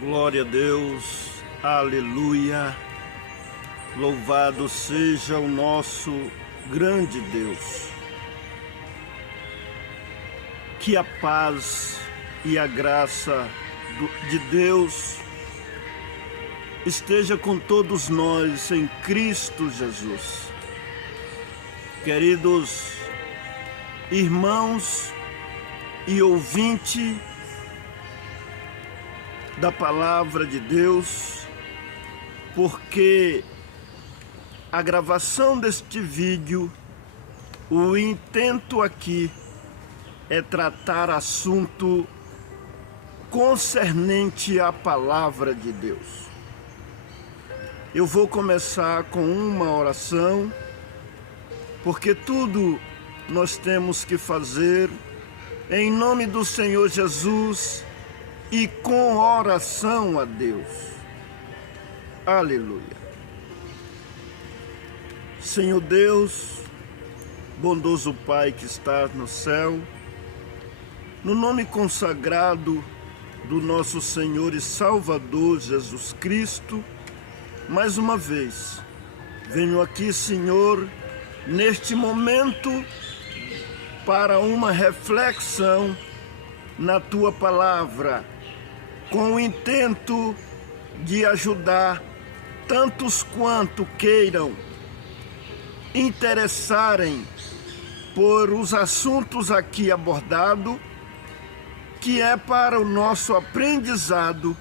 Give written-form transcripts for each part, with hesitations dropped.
Glória a Deus, aleluia, louvado seja o nosso grande Deus. Que a paz e a graça de Deus esteja com todos nós em Cristo Jesus. Queridos irmãos e ouvintes da palavra de Deus, porque a gravação deste vídeo, o intento aqui é tratar assunto concernente à palavra de Deus. Eu vou começar com uma oração, porque tudo nós temos que fazer em nome do Senhor Jesus e com oração a Deus. Aleluia. Senhor Deus, bondoso Pai que está no céu, no nome consagrado do nosso Senhor e Salvador Jesus Cristo, mais uma vez, venho aqui, Senhor, neste momento, para uma reflexão na Tua Palavra, com o intento de ajudar tantos quanto queiram interessarem por os assuntos aqui abordados, que é para o nosso aprendizado,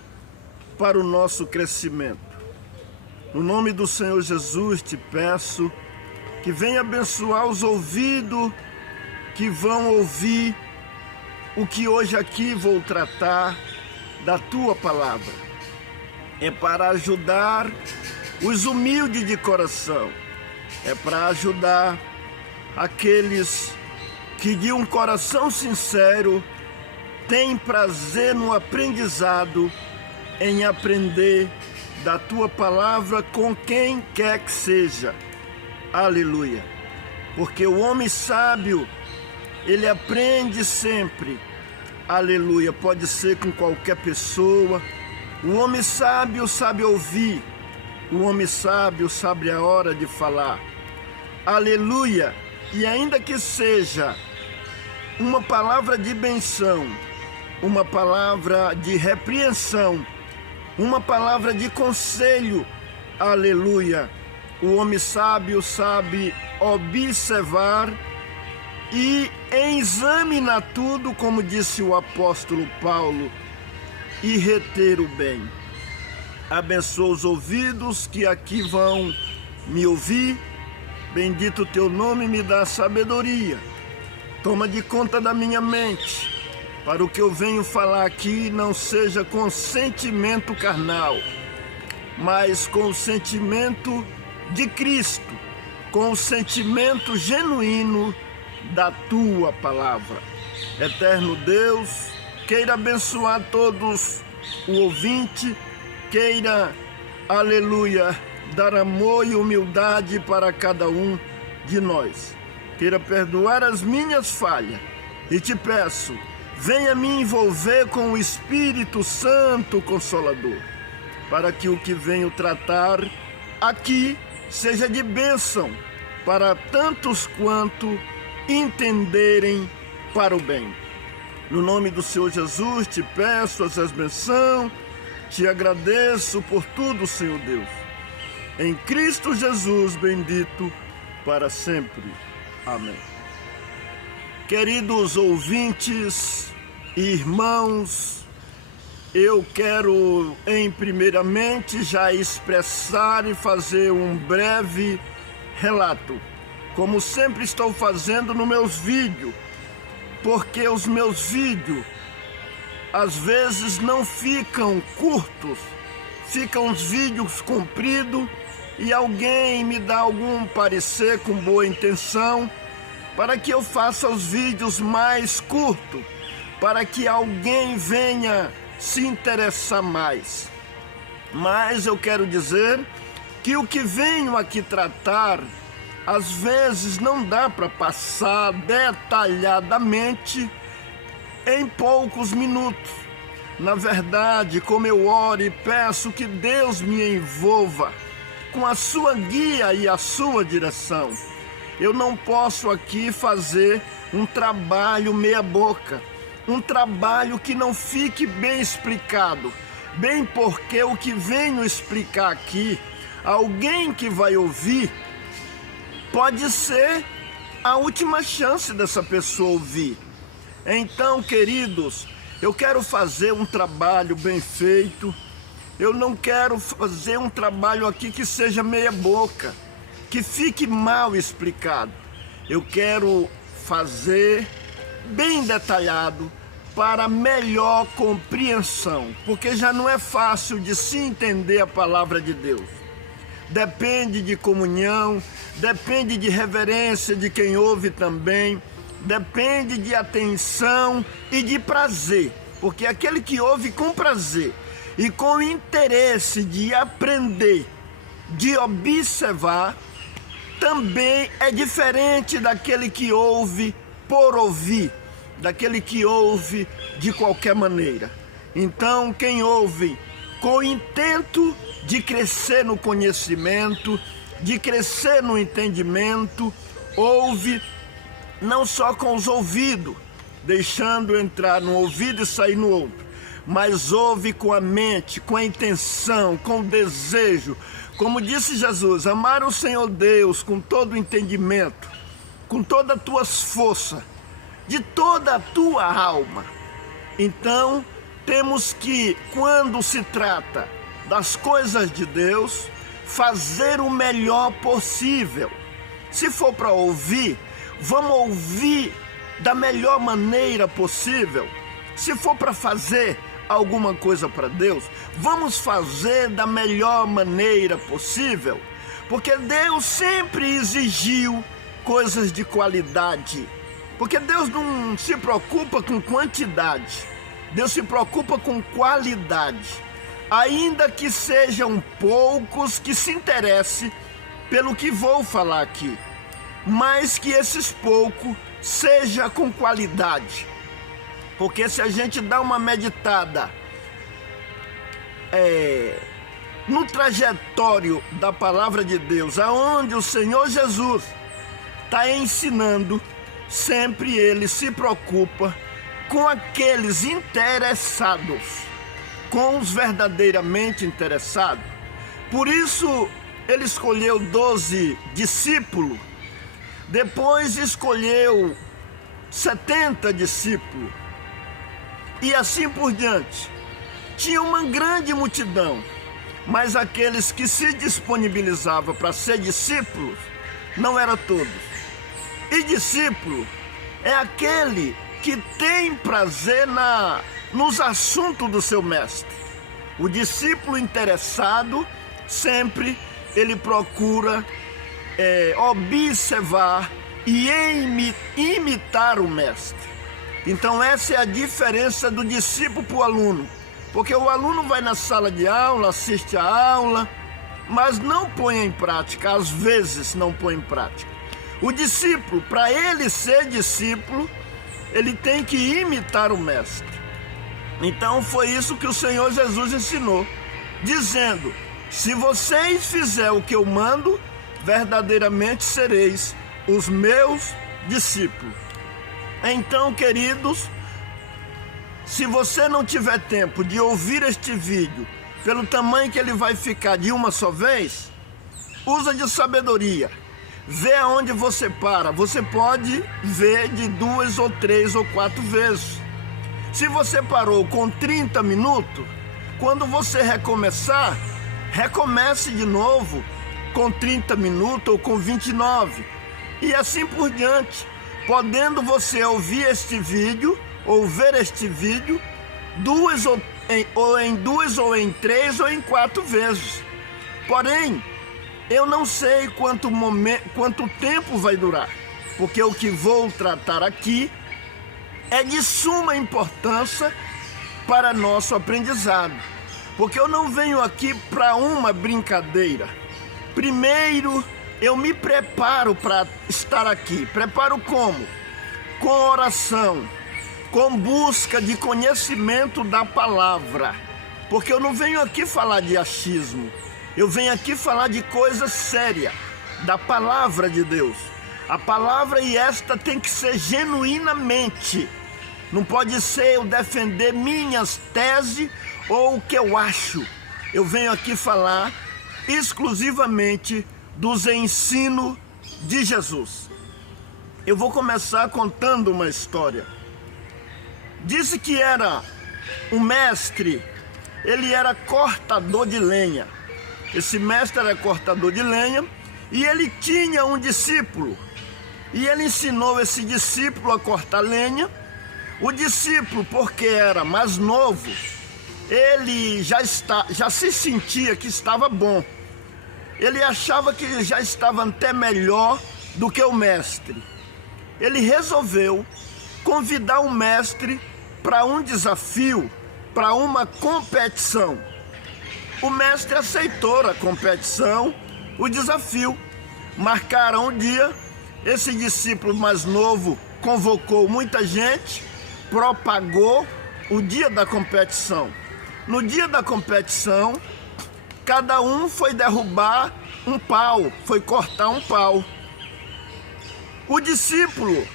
para o nosso crescimento. No nome do Senhor Jesus te peço que venha abençoar os ouvidos que vão ouvir o que hoje aqui vou tratar da Tua Palavra. É para ajudar os humildes de coração, é para ajudar aqueles que de um coração sincero têm prazer no aprendizado, em aprender da Tua Palavra com quem quer que seja. Aleluia. Porque o homem sábio, ele aprende sempre. Aleluia. Pode ser com qualquer pessoa. O homem sábio sabe ouvir. O homem sábio sabe a hora de falar. Aleluia. E ainda que seja uma palavra de benção, uma palavra de repreensão, uma palavra de conselho, aleluia, o homem sábio sabe observar e examinar tudo, como disse o apóstolo Paulo, e reter o bem. Abençoa os ouvidos que aqui vão me ouvir. Bendito o Teu nome, me dá sabedoria. Toma de conta da minha mente, para o que eu venho falar aqui não seja com sentimento carnal, mas com o sentimento de Cristo, com o sentimento genuíno da Tua Palavra. Eterno Deus, queira abençoar todos o ouvinte, queira, aleluia, dar amor e humildade para cada um de nós. Queira perdoar as minhas falhas e te peço, venha me envolver com o Espírito Santo Consolador, para que o que venho tratar aqui seja de bênção para tantos quanto entenderem para o bem. No nome do Senhor Jesus te peço essas bênçãos, te agradeço por tudo, Senhor Deus. Em Cristo Jesus bendito para sempre. Amém. Queridos ouvintes, irmãos, eu quero primeiramente já expressar e fazer um breve relato, como sempre estou fazendo nos meus vídeos, porque os meus vídeos às vezes não ficam curtos, ficam os vídeos compridos e alguém me dá algum parecer com boa intenção para que eu faça os vídeos mais curtos, para que alguém venha se interessar mais. Mas eu quero dizer que o que venho aqui tratar, às vezes não dá para passar detalhadamente em poucos minutos. Na verdade, como eu oro e peço que Deus me envolva com a sua guia e a sua direção, eu não posso aqui fazer um trabalho meia boca, um trabalho que não fique bem explicado, bem porque o que venho explicar aqui, alguém que vai ouvir, pode ser a última chance dessa pessoa ouvir. Então, queridos, eu quero fazer um trabalho bem feito. Eu não quero fazer um trabalho aqui que seja meia boca, que fique mal explicado. Eu quero fazer bem detalhado para melhor compreensão, porque já não é fácil de se entender a palavra de Deus. Depende de comunhão, depende de reverência de quem ouve também, depende de atenção e de prazer, porque aquele que ouve com prazer e com interesse de aprender, de observar, também é diferente daquele que ouve por ouvir, daquele que ouve de qualquer maneira. Então, quem ouve com o intento de crescer no conhecimento, de crescer no entendimento, ouve não só com os ouvidos, deixando entrar no ouvido e sair no outro, mas ouve com a mente, com a intenção, com o desejo. Como disse Jesus, amar o Senhor Deus com todo o entendimento, com todas as tuas forças, de toda a tua alma. Então, temos que, quando se trata das coisas de Deus, fazer o melhor possível. Se for para ouvir, vamos ouvir da melhor maneira possível. Se for para fazer alguma coisa para Deus, vamos fazer da melhor maneira possível, porque Deus sempre exigiu coisas de qualidade, porque Deus não se preocupa com quantidade, Deus se preocupa com qualidade, ainda que sejam poucos que se interessem pelo que vou falar aqui, mas que esses poucos seja com qualidade. Porque se a gente dá uma meditada no trajetório da palavra de Deus, aonde o Senhor Jesus está ensinando, sempre ele se preocupa com aqueles interessados, com os verdadeiramente interessados. Por isso ele escolheu 12 discípulos, depois escolheu 70 discípulos, e assim por diante. Tinha uma grande multidão, mas aqueles que se disponibilizavam para ser discípulos não eram todos. E discípulo é aquele que tem prazer nos assuntos do seu mestre. O discípulo interessado, sempre ele procura observar e imitar o mestre. Então essa é a diferença do discípulo para o aluno, porque o aluno vai na sala de aula, assiste a aula, mas não põe em prática, às vezes não põe em prática. O discípulo, para ele ser discípulo, ele tem que imitar o mestre. Então foi isso que o Senhor Jesus ensinou, dizendo: se vocês fizerem o que eu mando, verdadeiramente sereis os meus discípulos. Então, queridos, se você não tiver tempo de ouvir este vídeo, pelo tamanho que ele vai ficar de uma só vez, usa de sabedoria. Vê aonde você para. Você pode ver de 2 ou 3 ou 4 vezes. Se você parou com 30 minutos, quando você recomeçar, recomece de novo com 30 minutos ou com 29. E assim por diante. Podendo você ouvir este vídeo, ou ver este vídeo, em 2 ou em 3 ou em 4 vezes. Porém, eu não sei quanto tempo vai durar, porque o que vou tratar aqui é de suma importância para nosso aprendizado. Porque eu não venho aqui para uma brincadeira. Primeiro, eu me preparo para estar aqui. Preparo como? Com oração, com busca de conhecimento da palavra. Porque eu não venho aqui falar de achismo, eu venho aqui falar de coisa séria, da palavra de Deus. A palavra, e esta tem que ser genuinamente. Não pode ser eu defender minhas teses ou o que eu acho. Eu venho aqui falar exclusivamente dos ensinos de Jesus. Eu vou começar contando uma história. Disse que era um mestre, ele era cortador de lenha. Esse mestre era cortador de lenha e ele tinha um discípulo. E ele ensinou esse discípulo a cortar lenha. O discípulo, porque era mais novo, ele já se sentia que estava bom. Ele achava que já estava até melhor do que o mestre. Ele resolveu convidar o mestre para um desafio, para uma competição. O mestre aceitou a competição, o desafio. Marcaram um dia, esse discípulo mais novo convocou muita gente, propagou o dia da competição. No dia da competição, cada um foi derrubar um pau, foi cortar um pau. O discípulo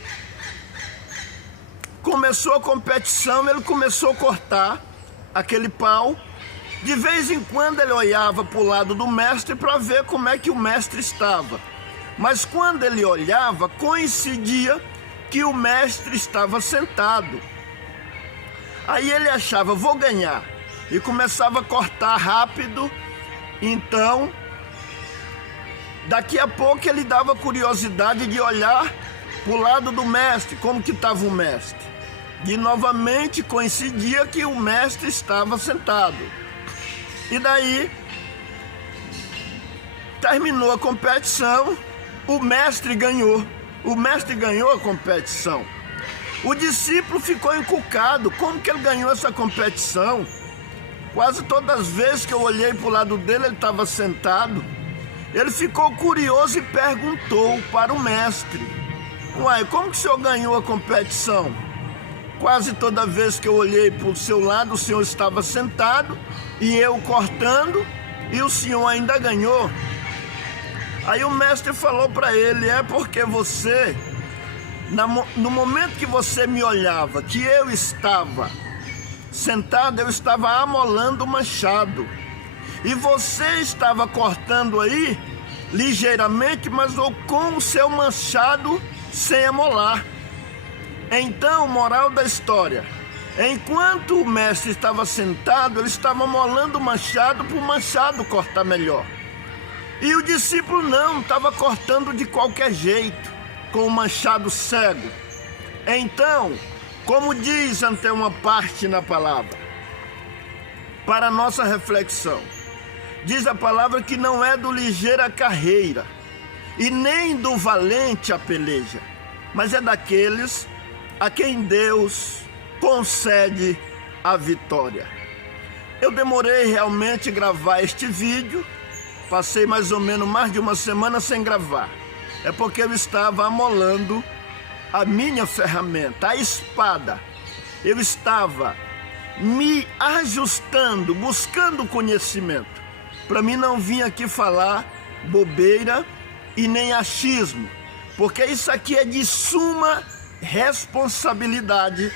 começou a competição, ele começou a cortar aquele pau. De vez em quando ele olhava para o lado do mestre para ver como é que o mestre estava. Mas quando ele olhava, coincidia que o mestre estava sentado. Aí ele achava, vou ganhar. E começava a cortar rápido. Então, daqui a pouco ele dava curiosidade de olhar para o lado do mestre, como que estava o mestre. E novamente coincidia que o mestre estava sentado. E daí, terminou a competição, o mestre ganhou. O mestre ganhou a competição. O discípulo ficou encucado. Como que ele ganhou essa competição? Quase todas as vezes que eu olhei para o lado dele, ele estava sentado. Ele ficou curioso e perguntou para o mestre: uai, como que o senhor ganhou a competição? Quase toda vez que eu olhei para o seu lado, o senhor estava sentado e eu cortando, e o senhor ainda ganhou. Aí o mestre falou para ele: é porque você, no momento que você me olhava, que eu estava sentado, eu estava amolando o machado. E você estava cortando aí, ligeiramente, mas com o seu machado sem amolar. Então, moral da história: enquanto o mestre estava sentado, ele estava amolando o machado para o machado cortar melhor. E o discípulo não, estava cortando de qualquer jeito, com o machado cego. Então, como diz até uma parte na palavra, para nossa reflexão, diz a palavra que não é do ligeiro a carreira, e nem do valente a peleja, mas é daqueles a quem Deus concede a vitória. Eu demorei realmente a gravar este vídeo, passei mais ou menos mais de uma semana sem gravar. É porque eu estava amolando a minha ferramenta, a espada. Eu estava me ajustando, buscando conhecimento, para mim não vir aqui falar bobeira e nem achismo, porque isso aqui é de suma responsabilidade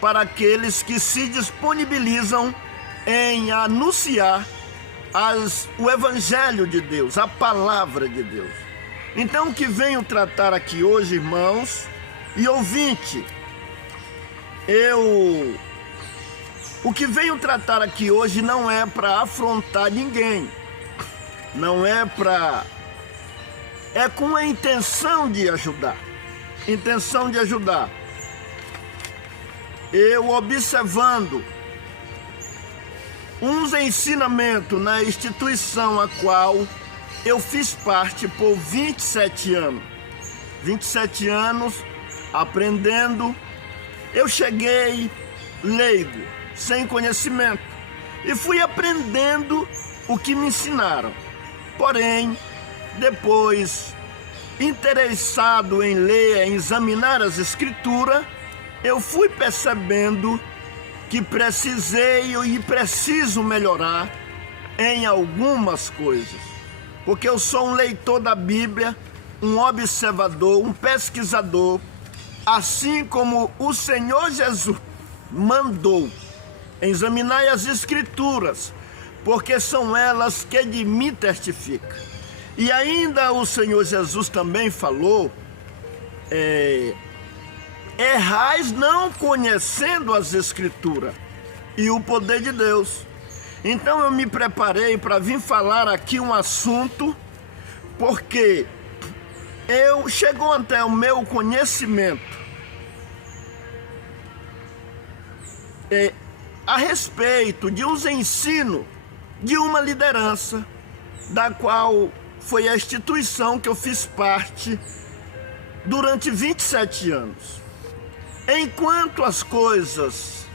para aqueles que se disponibilizam em anunciar o Evangelho de Deus, a Palavra de Deus. Então, o que venho tratar aqui hoje, irmãos e ouvinte, o que venho tratar aqui hoje não é para afrontar ninguém, não é para... é com a intenção de ajudar. Intenção de ajudar. Eu observando uns ensinamentos na instituição a qual eu fiz parte por 27 anos. 27 anos aprendendo. Eu cheguei leigo, sem conhecimento, e fui aprendendo o que me ensinaram. Porém, depois, interessado em ler, em examinar as escrituras, eu fui percebendo que precisei e preciso melhorar em algumas coisas. Porque eu sou um leitor da Bíblia, um observador, um pesquisador, assim como o Senhor Jesus mandou. Examinai as Escrituras, porque são elas que de mim testificam. E ainda o Senhor Jesus também falou, errais não conhecendo as Escrituras e o poder de Deus. Então eu me preparei para vir falar aqui um assunto, porque chegou até o meu conhecimento a respeito de uns ensinos de uma liderança, da qual foi a instituição que eu fiz parte durante 27 anos. Enquanto as coisas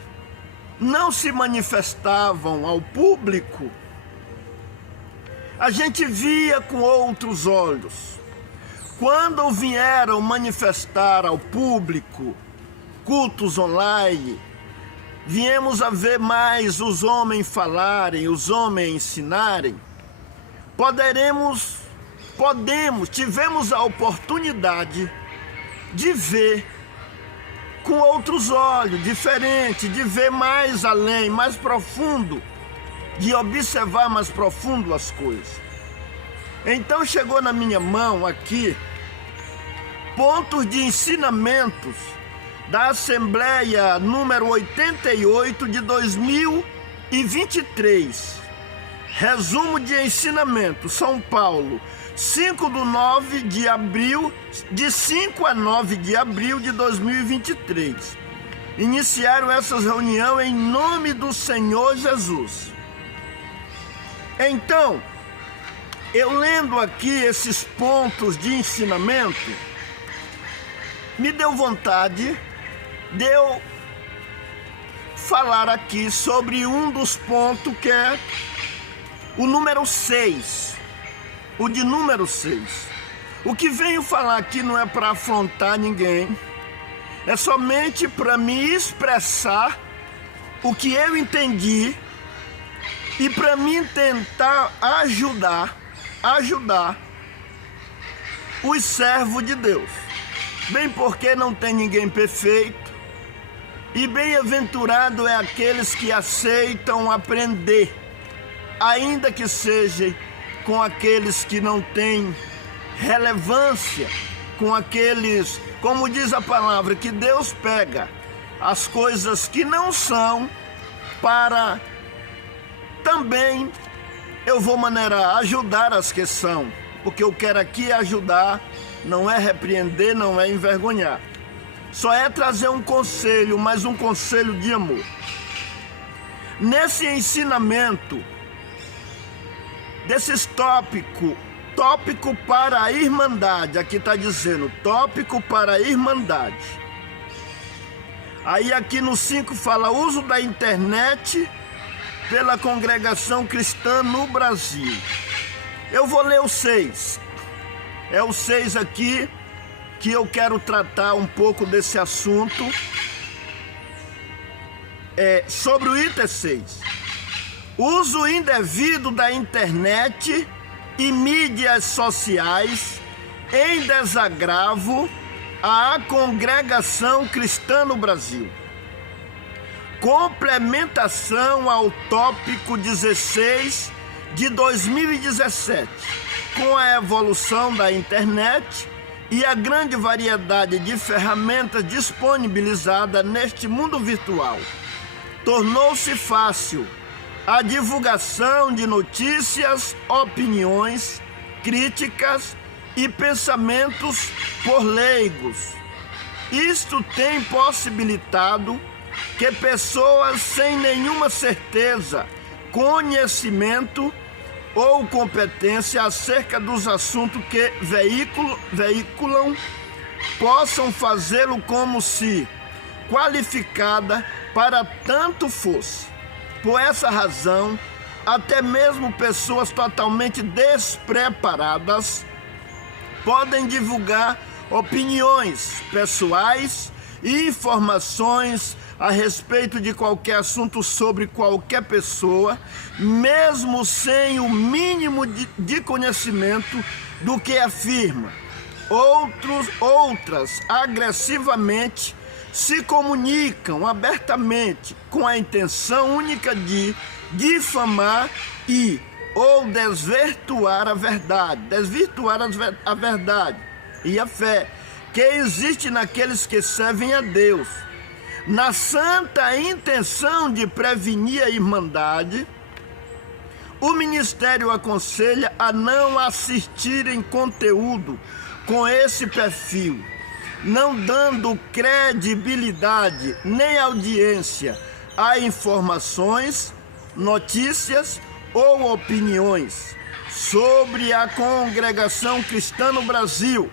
não se manifestavam ao público, a gente via com outros olhos. Quando vieram manifestar ao público cultos online, viemos a ver mais os homens falarem, os homens ensinarem, tivemos a oportunidade de ver com outros olhos, diferente, de ver mais além, mais profundo, de observar mais profundo as coisas. Então chegou na minha mão aqui pontos de ensinamentos da Assembleia número 88 de 2023. Resumo de ensinamento, São Paulo, 5 a 9 de abril de 2023. Iniciaram essas reuniões em nome do Senhor Jesus. Então, eu lendo aqui esses pontos de ensinamento, me deu vontade de eu falar aqui sobre um dos pontos, que é o número 6, o de número 6. O que venho falar aqui não é para afrontar ninguém, é somente para me expressar o que eu entendi e para mim tentar ajudar os servos de Deus. Bem, porque não tem ninguém perfeito, e bem-aventurado é aqueles que aceitam aprender, ainda que seja com aqueles que não têm relevância, com aqueles, como diz a palavra, que Deus pega as coisas que não são, para também, eu vou maneirar, ajudar as que são, porque eu quero aqui ajudar, não é repreender, não é envergonhar. Só é trazer um conselho, mas um conselho de amor. Nesse ensinamento, desses tópico para a irmandade, aqui está dizendo, tópico para a irmandade. Aí aqui no 5 fala, uso da internet pela congregação cristã no Brasil. Eu vou ler o 6. É o 6 aqui, que eu quero tratar um pouco desse assunto, sobre o item 6. Uso indevido da internet e mídias sociais em desagravo à congregação cristã no Brasil. Complementação ao tópico 16 de 2017, com a evolução da internet e a grande variedade de ferramentas disponibilizadas neste mundo virtual, tornou-se fácil a divulgação de notícias, opiniões, críticas e pensamentos por leigos. Isto tem possibilitado que pessoas sem nenhuma certeza, conhecimento ou competência acerca dos assuntos que veiculam, possam fazê-lo como se qualificada para tanto fosse. Por essa razão, até mesmo pessoas totalmente despreparadas podem divulgar opiniões pessoais e informações a respeito de qualquer assunto sobre qualquer pessoa, mesmo sem o mínimo de conhecimento do que afirma. Outras agressivamente se comunicam abertamente com a intenção única de difamar ou desvirtuar a verdade e a fé que existe naqueles que servem a Deus. Na santa intenção de prevenir a irmandade, o ministério aconselha a não assistir em conteúdo com esse perfil, não dando credibilidade nem audiência a informações, notícias ou opiniões sobre a congregação cristã no Brasil,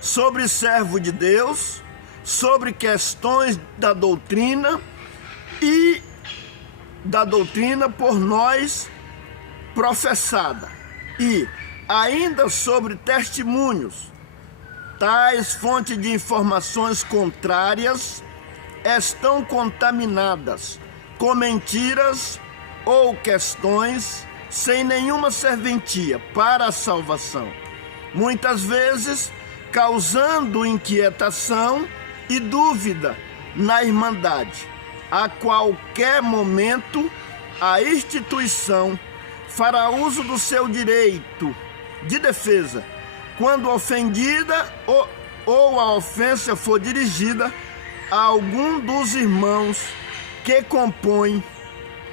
sobre servo de Deus, sobre questões da doutrina e da doutrina por nós professada, e ainda sobre testemunhos. Tais fontes de informações contrárias estão contaminadas com mentiras ou questões sem nenhuma serventia para a salvação, muitas vezes causando inquietação e dúvida na irmandade. A qualquer momento, a instituição fará uso do seu direito de defesa, quando ofendida ou a ofensa for dirigida a algum dos irmãos que compõem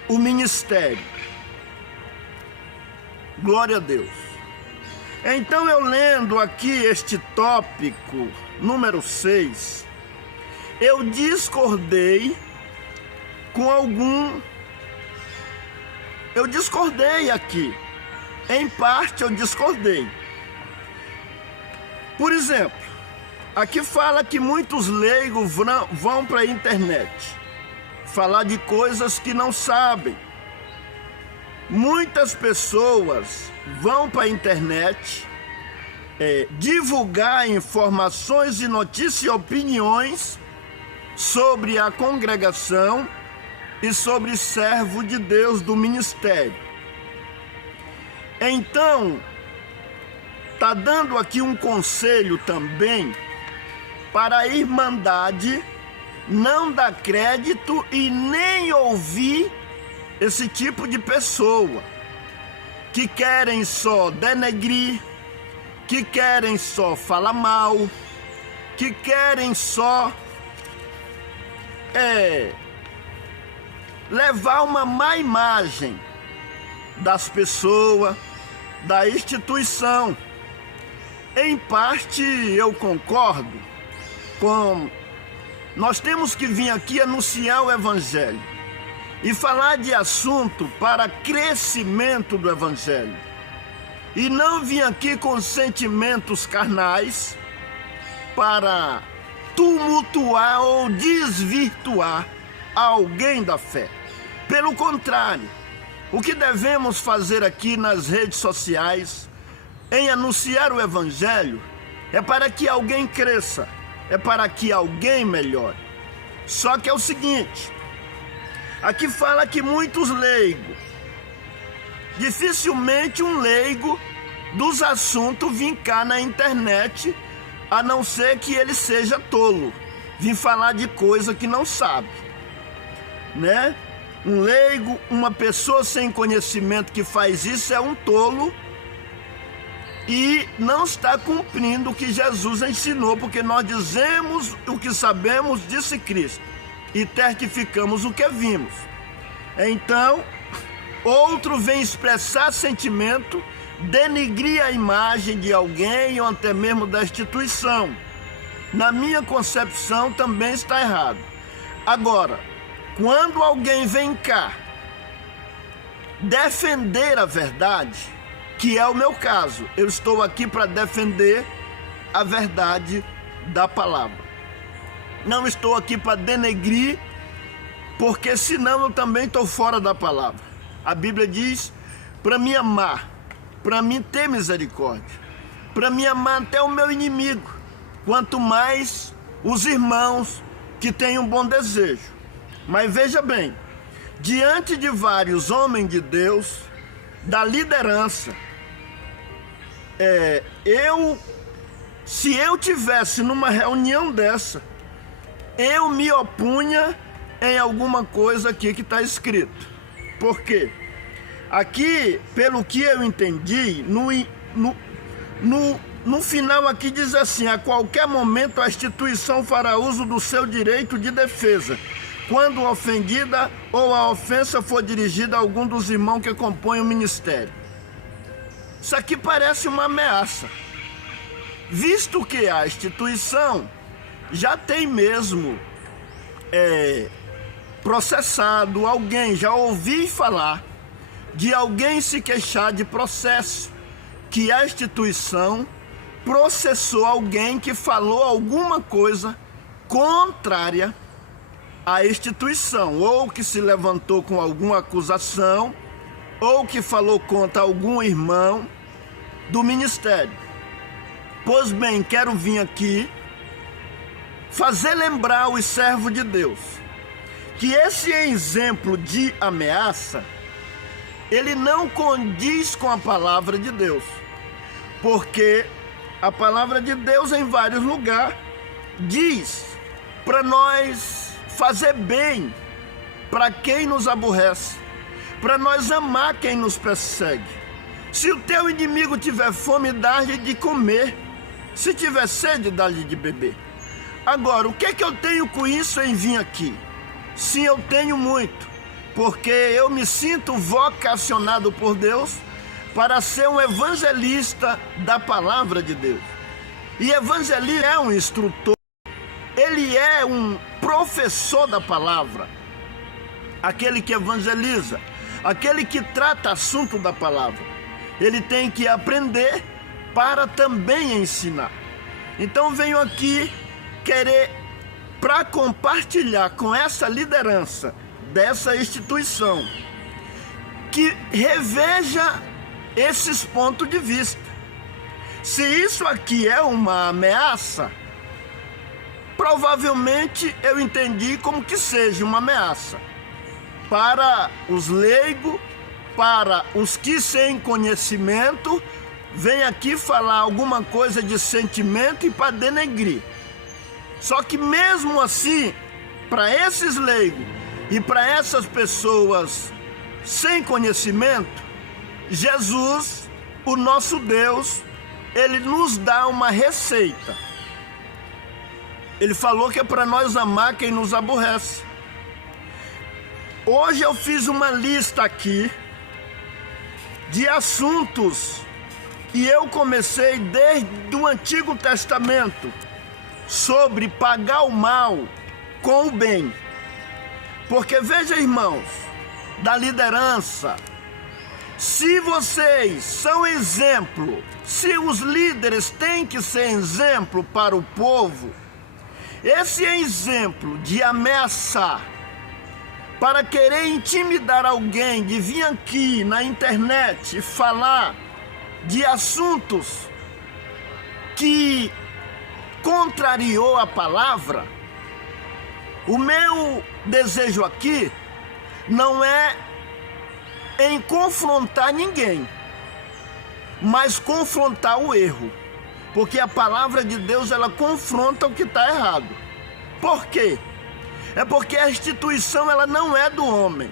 o ministério. Glória a Deus. Então, eu lendo aqui este tópico, número 6, eu discordei eu discordei aqui. Em parte eu discordei. Por exemplo, aqui fala que muitos leigos vão para a internet falar de coisas que não sabem. Muitas pessoas vão para a internet divulgar informações e notícias e opiniões sobre a congregação e sobre servo de Deus do ministério. Então, está dando aqui um conselho também para a irmandade não dar crédito e nem ouvir esse tipo de pessoa que querem só denegrir, que querem só falar mal, que querem só levar uma má imagem das pessoas, da instituição. Em parte eu concordo nós temos que vir aqui anunciar o Evangelho e falar de assunto para crescimento do Evangelho, e não vir aqui com sentimentos carnais para tumultuar ou desvirtuar alguém da fé. Pelo contrário, o que devemos fazer aqui nas redes sociais em anunciar o Evangelho é para que alguém cresça, é para que alguém melhore. Só que é o seguinte, aqui fala que muitos leigos, dificilmente um leigo dos assuntos vem cá na internet, a não ser que ele seja tolo, vir falar de coisa que não sabe, né? Um leigo, uma pessoa sem conhecimento que faz isso é um tolo e não está cumprindo o que Jesus ensinou, porque nós dizemos o que sabemos, disse Cristo, e testificamos o que vimos. Então, outro vem expressar sentimento, denegrir a imagem de alguém ou até mesmo da instituição. Na minha concepção também está errado. Agora, quando alguém vem cá defender a verdade, que é o meu caso, eu estou aqui para defender a verdade da palavra. Não estou aqui para denegrir, porque senão eu também estou fora da palavra. A Bíblia diz para me amar, para mim ter misericórdia, para me amar até o meu inimigo, quanto mais os irmãos que têm um bom desejo. Mas veja bem, diante de vários homens de Deus, da liderança, se eu tivesse numa reunião dessa, eu me opunha em alguma coisa aqui que está escrito. Por quê? Aqui, pelo que eu entendi, no final aqui diz assim: a qualquer momento a instituição fará uso do seu direito de defesa, quando ofendida ou a ofensa for dirigida a algum dos irmãos que compõem o ministério. Isso aqui parece uma ameaça, visto que a instituição já tem mesmo processado alguém. Já ouvi falar de alguém se queixar de processo, que a instituição processou alguém que falou alguma coisa contrária à instituição, ou que se levantou com alguma acusação, ou que falou contra algum irmão do ministério. Pois bem, quero vir aqui fazer lembrar os servos de Deus que esse exemplo de ameaça, ele não condiz com a palavra de Deus, porque a palavra de Deus em vários lugares diz para nós fazer bem para quem nos aborrece, para nós amar quem nos persegue. Se o teu inimigo tiver fome, dá-lhe de comer, se tiver sede, dá-lhe de beber. Agora, o que é que eu tenho com isso em vir aqui? Sim, eu tenho muito, porque eu me sinto vocacionado por Deus para ser um evangelista da palavra de Deus. E evangelista é um instrutor, ele é um professor da palavra, aquele que evangeliza, aquele que trata assunto da palavra. Ele tem que aprender para também ensinar. Então venho aqui para compartilhar com essa liderança dessa instituição, que reveja esses pontos de vista. Se isso aqui é uma ameaça, provavelmente eu entendi como que seja uma ameaça para os leigos, para os que sem conhecimento vêm aqui falar alguma coisa de sentimento e para denegrir. Só que mesmo assim, para esses leigos e para essas pessoas sem conhecimento, Jesus, o nosso Deus, ele nos dá uma receita. Ele falou que é para nós amar quem nos aborrece. Hoje eu fiz uma lista aqui de assuntos e eu comecei desde o Antigo Testamento sobre pagar o mal com o bem. Porque veja, irmãos, da liderança, se vocês são exemplo, se os líderes têm que ser exemplo para o povo, esse exemplo de ameaçar, para querer intimidar alguém, de vir aqui na internet e falar de assuntos que contrariou a palavra, o meu desejo aqui não é em confrontar ninguém, mas confrontar o erro, porque a palavra de Deus, ela confronta o que está errado. Por quê? É porque a instituição, ela não é do homem.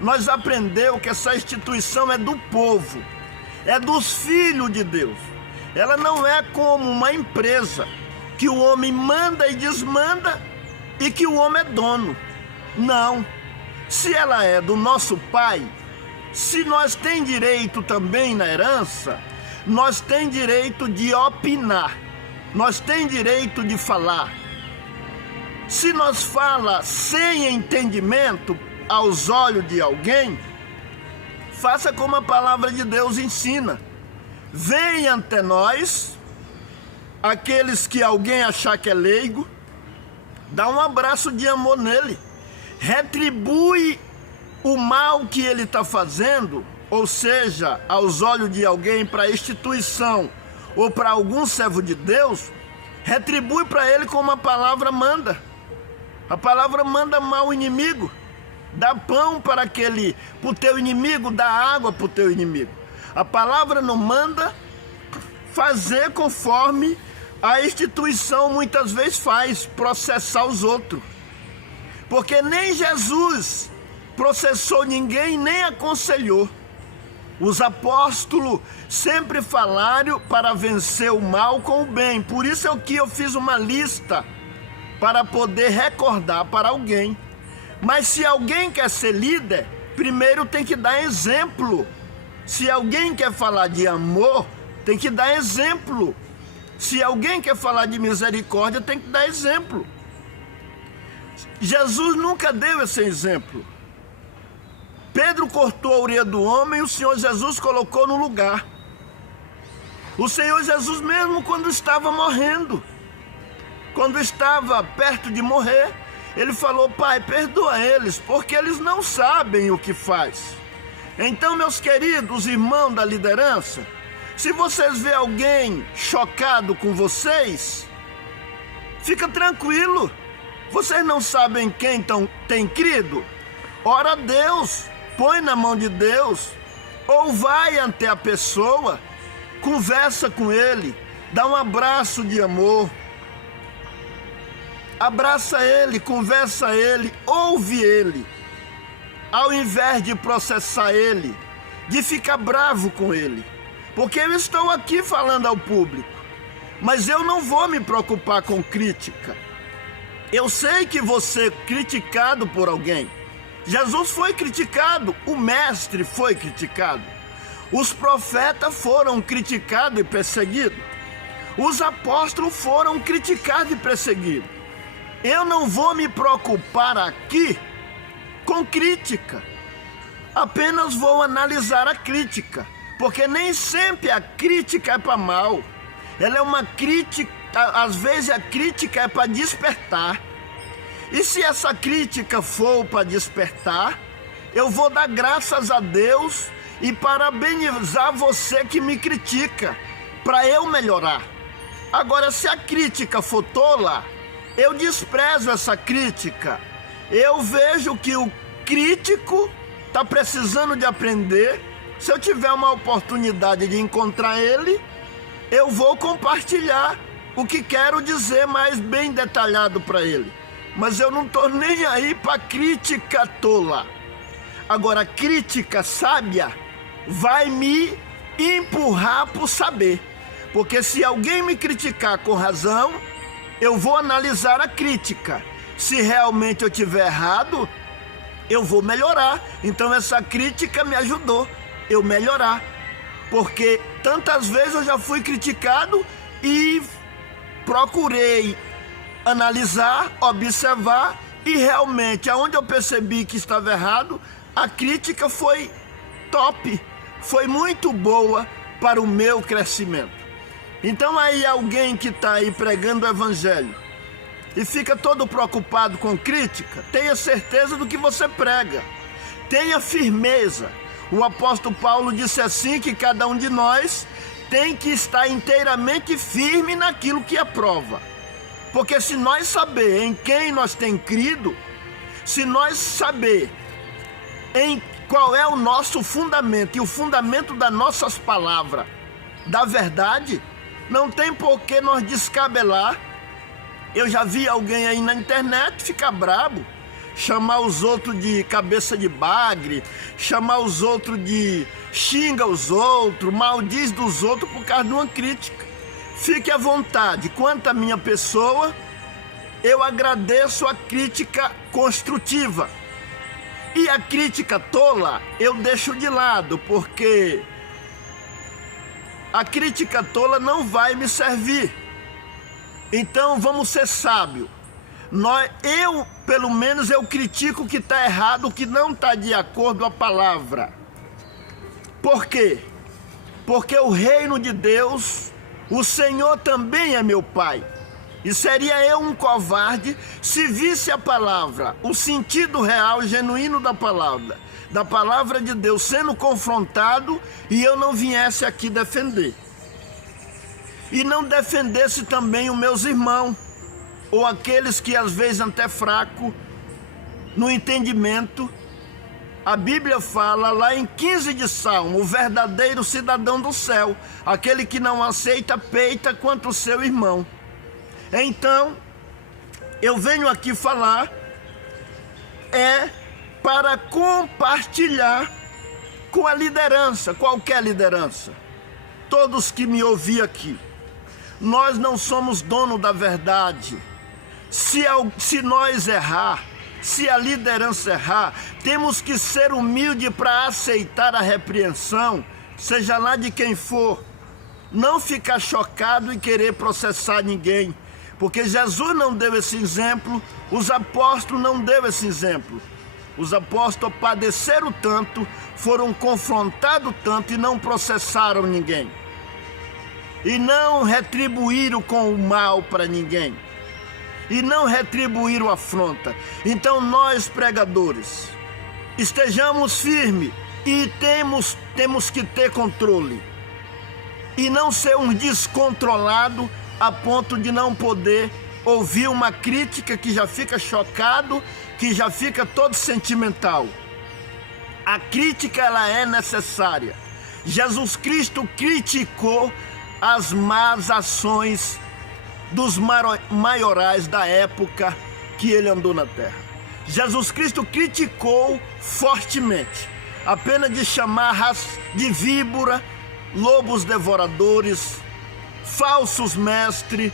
Nós aprendemos que essa instituição é do povo, é dos filhos de Deus. Ela não é como uma empresa que o homem manda e desmanda e que o homem é dono. Não. Se ela é do nosso pai, se nós tem direito também na herança, nós tem direito de opinar, nós tem direito de falar. Se nós fala sem entendimento aos olhos de alguém, faça como a palavra de Deus ensina. Venha até nós, aqueles que alguém achar que é leigo, dá um abraço de amor nele, retribui o mal que ele está fazendo, ou seja, aos olhos de alguém, para a instituição ou para algum servo de Deus, retribui para ele como a palavra manda. A palavra manda amar o inimigo, dá pão para o teu inimigo, dá água para o teu inimigo. A palavra não manda fazer conforme a instituição muitas vezes faz, processar os outros. Porque nem Jesus processou ninguém, nem aconselhou. Os apóstolos sempre falaram para vencer o mal com o bem. Por isso é que eu fiz uma lista para poder recordar para alguém. Mas se alguém quer ser líder, primeiro tem que dar exemplo. Se alguém quer falar de amor, tem que dar exemplo. Se alguém quer falar de misericórdia, tem que dar exemplo. Jesus nunca deu esse exemplo. Pedro cortou a orelha do homem e o Senhor Jesus colocou no lugar. O Senhor Jesus mesmo, quando estava morrendo, quando estava perto de morrer, ele falou: Pai, perdoa eles, porque eles não sabem o que faz. Então, meus queridos irmãos da liderança, se vocês verem alguém chocado com vocês, fica tranquilo. Vocês não sabem quem tem crido? Ora a Deus, põe na mão de Deus, ou vai até a pessoa, conversa com ele, dá um abraço de amor, abraça ele, conversa ele, ouve ele, ao invés de processar ele, de ficar bravo com ele. Porque eu estou aqui falando ao público, mas eu não vou me preocupar com crítica. Eu sei que vou ser criticado por alguém. Jesus foi criticado, o mestre foi criticado, os profetas foram criticados e perseguidos, os apóstolos foram criticados e perseguidos. Eu não vou me preocupar aqui com crítica, apenas vou analisar a crítica, porque nem sempre a crítica é para mal. Ela é uma crítica, às vezes a crítica é para despertar. E se essa crítica for para despertar, eu vou dar graças a Deus e parabenizar você que me critica, para eu melhorar. Agora, se a crítica for tola, eu desprezo essa crítica. Eu vejo que o crítico está precisando de aprender. Se eu tiver uma oportunidade de encontrar ele, eu vou compartilhar o que quero dizer mais bem detalhado para ele. Mas eu não estou nem aí para crítica tola. Agora, crítica sábia vai me empurrar para o saber. Porque se alguém me criticar com razão, eu vou analisar a crítica. Se realmente eu tiver errado, eu vou melhorar. Então essa crítica me ajudou eu melhorar. Porque tantas vezes eu já fui criticado e procurei analisar, observar, e realmente aonde eu percebi que estava errado, a crítica foi top, foi muito boa para o meu crescimento. Então aí alguém que está aí pregando o evangelho e fica todo preocupado com crítica, tenha certeza do que você prega, tenha firmeza. O apóstolo Paulo disse assim, que cada um de nós tem que estar inteiramente firme naquilo que aprova. Porque se nós saber em quem nós temos crido, se nós saber em qual é o nosso fundamento e o fundamento das nossas palavras, da verdade, não tem por que nós descabelar. Eu já vi alguém aí na internet ficar brabo, chamar os outros de cabeça de bagre, chamar os outros de xinga os outros, maldiz dos outros por causa de uma crítica. Fique à vontade. Quanto à minha pessoa, eu agradeço a crítica construtiva. E a crítica tola eu deixo de lado, porque a crítica tola não vai me servir. Então vamos ser sábios. Pelo menos eu critico o que está errado, o que não está de acordo com a palavra. Por quê? Porque o reino de Deus, o Senhor também é meu Pai. E seria eu um covarde se visse a palavra, o sentido real, genuíno da palavra de Deus sendo confrontado, e eu não viesse aqui defender. e não defendesse também os meus irmãos, ou aqueles que às vezes até fraco no entendimento. A Bíblia fala lá em 15 de Salmo, o verdadeiro cidadão do céu, aquele que não aceita peita quanto o seu irmão. Então, eu venho aqui falar para compartilhar com a liderança, qualquer liderança, todos que me ouviram aqui. Nós não somos dono da verdade. Se nós errar, se a liderança errar, temos que ser humildes para aceitar a repreensão, seja lá de quem for. Não ficar chocado e querer processar ninguém, porque Jesus não deu esse exemplo, os apóstolos não deram esse exemplo. Os apóstolos padeceram tanto, foram confrontados tanto e não processaram ninguém. E não retribuíram com o mal para ninguém. E não retribuíram a afronta. Então nós, pregadores, estejamos firmes e temos que ter controle. E não ser um descontrolado a ponto de não poder ouvir uma crítica que já fica chocado, que já fica todo sentimental. A crítica, ela é necessária. Jesus Cristo criticou as más ações dos maiorais da época que ele andou na terra. Jesus Cristo criticou fortemente, a pena de chamar de víbora, lobos devoradores, falsos mestres.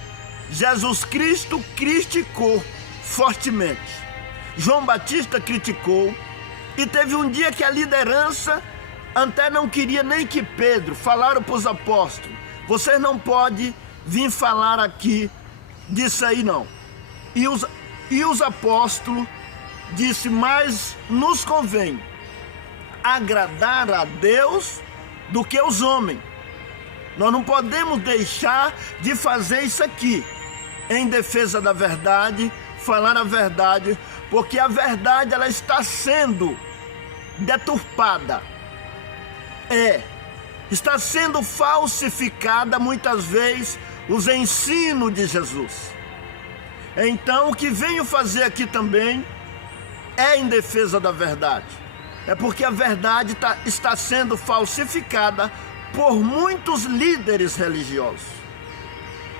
Jesus Cristo criticou fortemente. João Batista criticou, e teve um dia que a liderança até não queria nem que Pedro, falaram para os apóstolos: vocês não podem vir falar aqui disso aí não. E os apóstolos disse: mas nos convém agradar a Deus do que aos homens. Nós não podemos deixar de fazer isso aqui, em defesa da verdade, falar a verdade, porque a verdade, ela está sendo deturpada, está sendo falsificada muitas vezes os ensinos de Jesus. Então, o que venho fazer aqui também é em defesa da verdade. É porque a verdade está sendo falsificada por muitos líderes religiosos.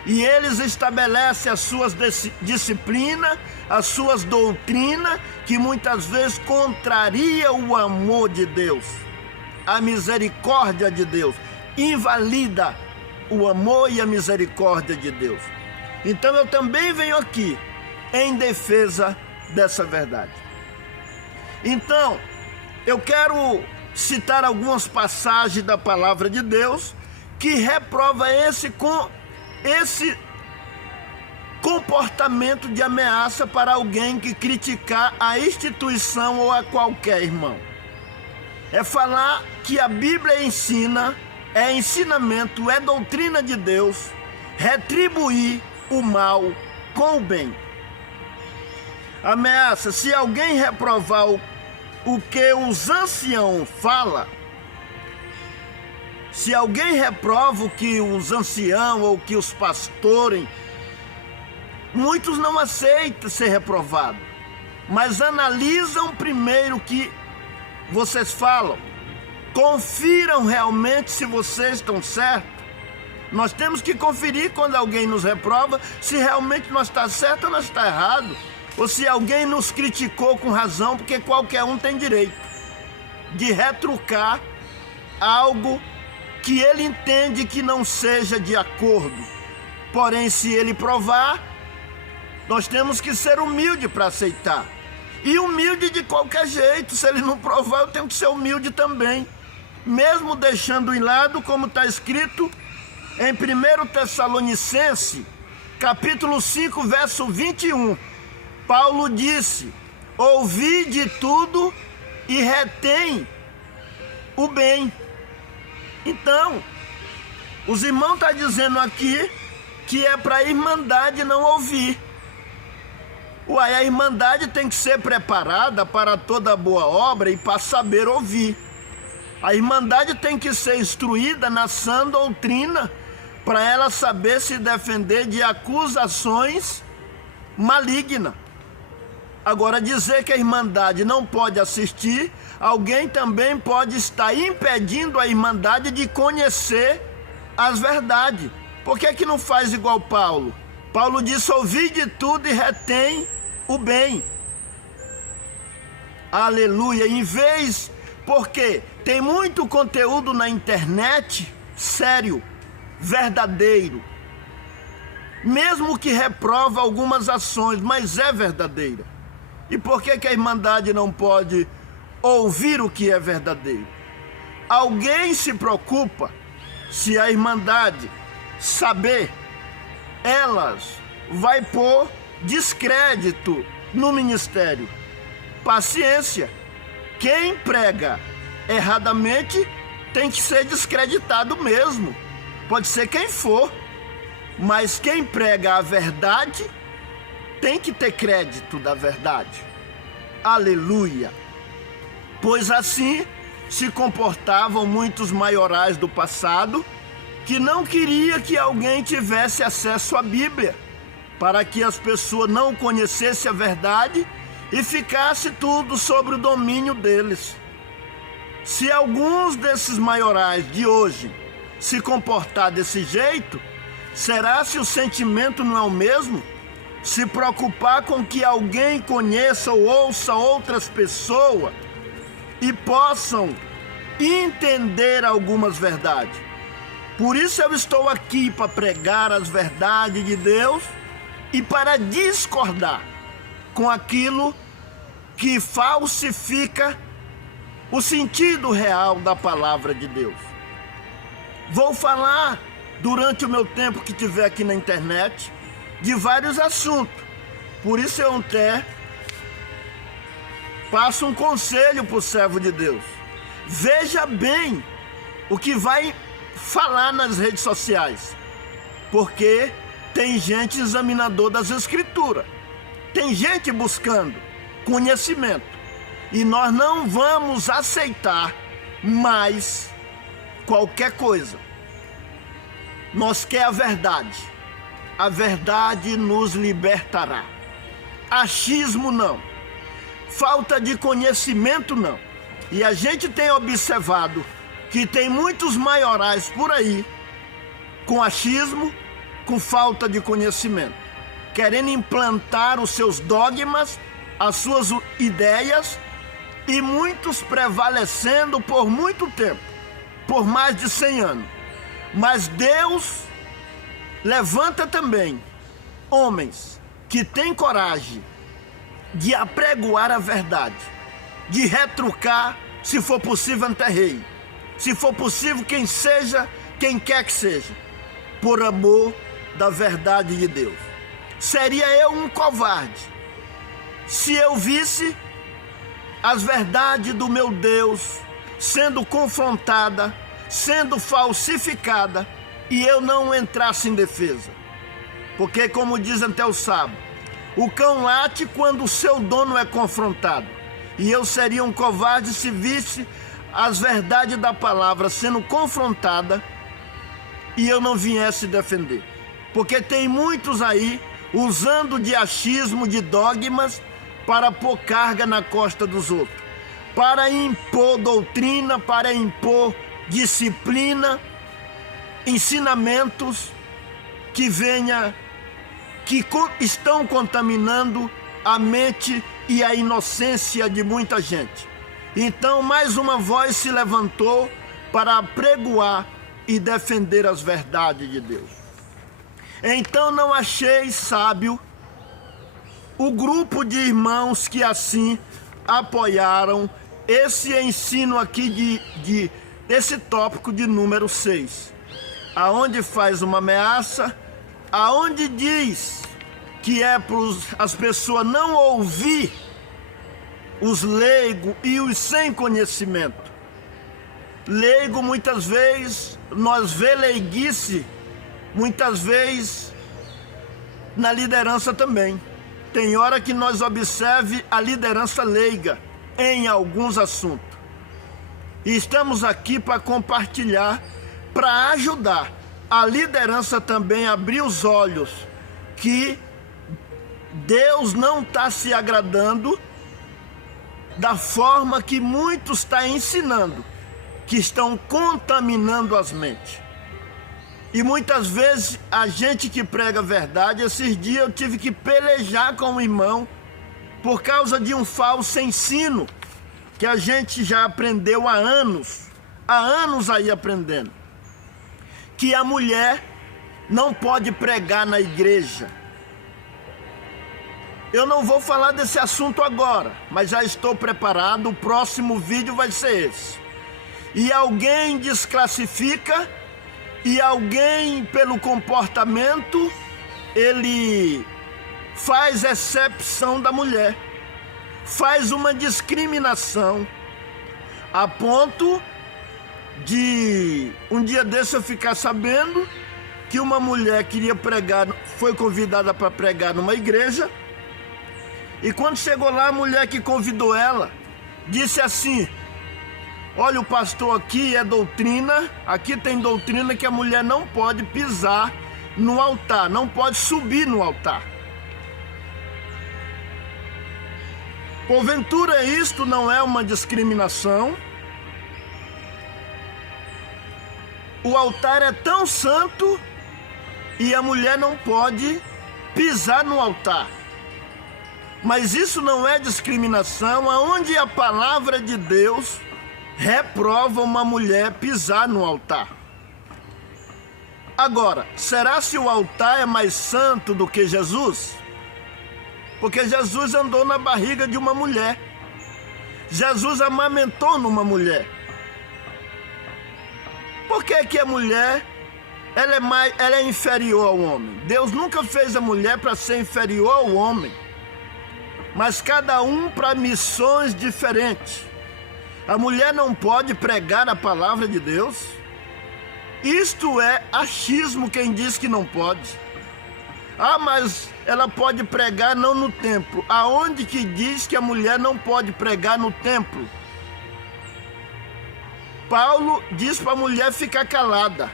E eles estabelecem as suas disciplinas, as suas doutrinas, que muitas vezes contraria o amor de Deus, a misericórdia de Deus, invalida o amor e a misericórdia de Deus. Então eu também venho aqui em defesa dessa verdade. Então, eu quero citar algumas passagens da palavra de Deus que reprova esse comportamento de ameaça para alguém que criticar a instituição ou a qualquer irmão. É falar que a Bíblia ensina, é ensinamento, é doutrina de Deus, retribuir o mal com o bem. Ameaça: se alguém reprovar o que os anciãos falam, se alguém reprova o que os anciãos ou que os pastores, muitos não aceitam ser reprovados, mas analisam primeiro o que vocês falam, confiram realmente se vocês estão certos. Nós temos que conferir quando alguém nos reprova, se realmente nós está certo ou nós está errado, ou se alguém nos criticou com razão, porque qualquer um tem direito de retrucar algo que ele entende que não seja de acordo. Porém, se ele provar, nós temos que ser humildes para aceitar. E humilde de qualquer jeito. Se ele não provar, eu tenho que ser humilde também, mesmo deixando em lado, como está escrito em 1 Tessalonicenses, capítulo 5, verso 21. Paulo disse: ouvi de tudo e retém o bem. Então, os irmãos estão dizendo aqui que é para a irmandade não ouvir. Uai, a irmandade tem que ser preparada para toda boa obra e para saber ouvir. A irmandade tem que ser instruída na sã doutrina, para ela saber se defender de acusações malignas. Agora, dizer que a Irmandade não pode assistir, alguém também pode estar impedindo a Irmandade de conhecer as verdades. Por que não faz igual Paulo? Paulo disse: ouvi de tudo e retém o bem. Aleluia. Em vez, porque tem muito conteúdo na internet sério, verdadeiro, mesmo que reprova algumas ações, mas é verdadeira. E por que a Irmandade não pode ouvir o que é verdadeiro? Alguém se preocupa se a Irmandade saber, elas vai pôr descrédito no ministério. Paciência. Quem prega erradamente tem que ser descreditado mesmo. Pode ser quem for, mas quem prega a verdade tem que ter crédito da verdade. Aleluia. Pois assim se comportavam muitos maiorais do passado, que não queria que alguém tivesse acesso à Bíblia, para que as pessoas não conhecessem a verdade e ficasse tudo sobre o domínio deles. Se alguns desses maiorais de hoje se comportar desse jeito, será se o sentimento não é o mesmo? Se preocupar com que alguém conheça ou ouça outras pessoas e possam entender algumas verdades. Por isso eu estou aqui para pregar as verdades de Deus e para discordar com aquilo que falsifica o sentido real da palavra de Deus. Vou falar, durante o meu tempo que tiver aqui na internet, de vários assuntos. Por isso eu até passo um conselho para o servo de Deus. Veja bem o que vai falar nas redes sociais, porque tem gente examinador das Escrituras, tem gente buscando conhecimento, e nós não vamos aceitar mais qualquer coisa. Nós queremos a verdade nos libertará. Achismo não, falta de conhecimento não. E a gente tem observado que tem muitos maiorais por aí com achismo, com falta de conhecimento, querendo implantar os seus dogmas, as suas ideias, e muitos prevalecendo por muito tempo, por mais de 100 anos. Mas Deus levanta também homens que têm coragem de apregoar a verdade, de retrucar, se for possível, ante rei, se for possível, quem quer que seja, por amor da verdade de Deus. Seria eu um covarde se eu visse as verdades do meu Deus sendo confrontada, sendo falsificada, e eu não entrasse em defesa. Porque, como diz até o sábio, o cão late quando o seu dono é confrontado. E eu seria um covarde se visse as verdades da palavra sendo confrontada e eu não viesse defender. Porque tem muitos aí usando de achismo, de dogmas, para pôr carga na costa dos outros, para impor doutrina, para impor disciplina, ensinamentos que estão contaminando a mente e a inocência de muita gente. Então, mais uma voz se levantou para apregoar e defender as verdades de Deus. Então não achei sábio o grupo de irmãos que assim apoiaram esse ensino aqui esse tópico de número 6, aonde faz uma ameaça, aonde diz que é para as pessoas não ouvir os leigos e os sem conhecimento. Leigo, muitas vezes, nós vê leiguice, muitas vezes, na liderança também. Tem hora que nós observe a liderança leiga em alguns assuntos. E estamos aqui para compartilhar, para ajudar a liderança também abrir os olhos que Deus não está se agradando da forma que muitos estão ensinando, que estão contaminando as mentes. E muitas vezes a gente que prega a verdade, esses dias eu tive que pelejar com o irmão por causa de um falso ensino que a gente já aprendeu há anos aí aprendendo, que a mulher não pode pregar na igreja. Eu não vou falar desse assunto agora, mas já estou preparado, o próximo vídeo vai ser esse. E alguém desclassifica, e alguém pelo comportamento, ele faz exceção da mulher, faz uma discriminação, a ponto de um dia desse eu ficar sabendo que uma mulher queria pregar, foi convidada para pregar numa igreja, e quando chegou lá, a mulher que convidou ela disse assim: olha, o pastor aqui é doutrina, aqui tem doutrina que a mulher não pode pisar no altar, não pode subir no altar. Porventura isto não é uma discriminação? O altar é tão santo e a mulher não pode pisar no altar. Mas isso não é discriminação, aonde a palavra de Deus reprova uma mulher pisar no altar. Agora, será se o altar é mais santo do que Jesus? Porque Jesus andou na barriga de uma mulher. Jesus amamentou numa mulher. Por que que a mulher ela é inferior ao homem? Deus nunca fez a mulher para ser inferior ao homem, mas cada um para missões diferentes. A mulher não pode pregar a palavra de Deus? Isto é achismo quem diz que não pode. Ah, mas ela pode pregar não no templo. Aonde que diz que a mulher não pode pregar no templo? Paulo diz para a mulher ficar calada,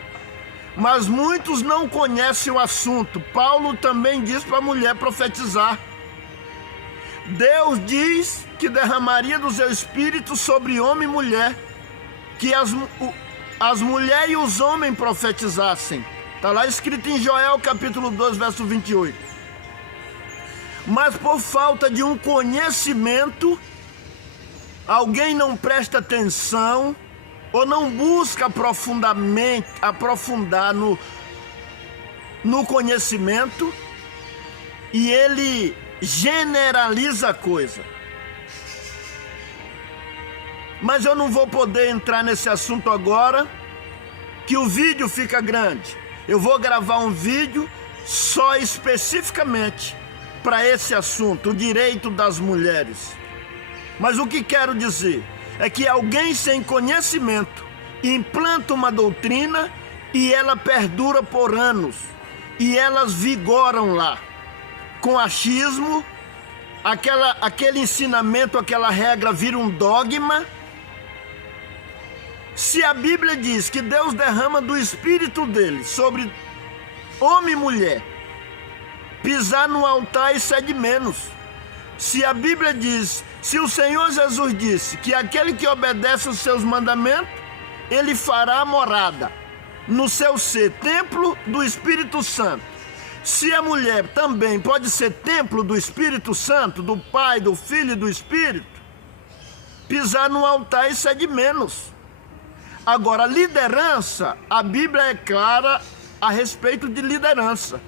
mas muitos não conhecem o assunto. Paulo também diz para a mulher profetizar. Deus diz que derramaria do seu espírito sobre homem e mulher, que as mulheres e os homens profetizassem. Está lá escrito em Joel capítulo 2, verso 28. Mas por falta de um conhecimento, alguém não presta atenção ou não busca aprofundar no conhecimento, e ele generaliza a coisa. Mas eu não vou poder entrar nesse assunto agora, que o vídeo fica grande. Eu vou gravar um vídeo só especificamente para esse assunto, o direito das mulheres. Mas o que quero dizer é que alguém sem conhecimento implanta uma doutrina e ela perdura por anos, e elas vigoram lá com achismo, aquele ensinamento, aquela regra vira um dogma. Se a Bíblia diz que Deus derrama do Espírito dele sobre homem e mulher, pisar no altar, isso é de menos. Se a Bíblia diz, se o Senhor Jesus disse que aquele que obedece os seus mandamentos, ele fará morada no seu ser, templo do Espírito Santo. Se a mulher também pode ser templo do Espírito Santo, do Pai, do Filho e do Espírito, pisar no altar, isso é de menos. Agora, liderança, a Bíblia é clara a respeito de liderança.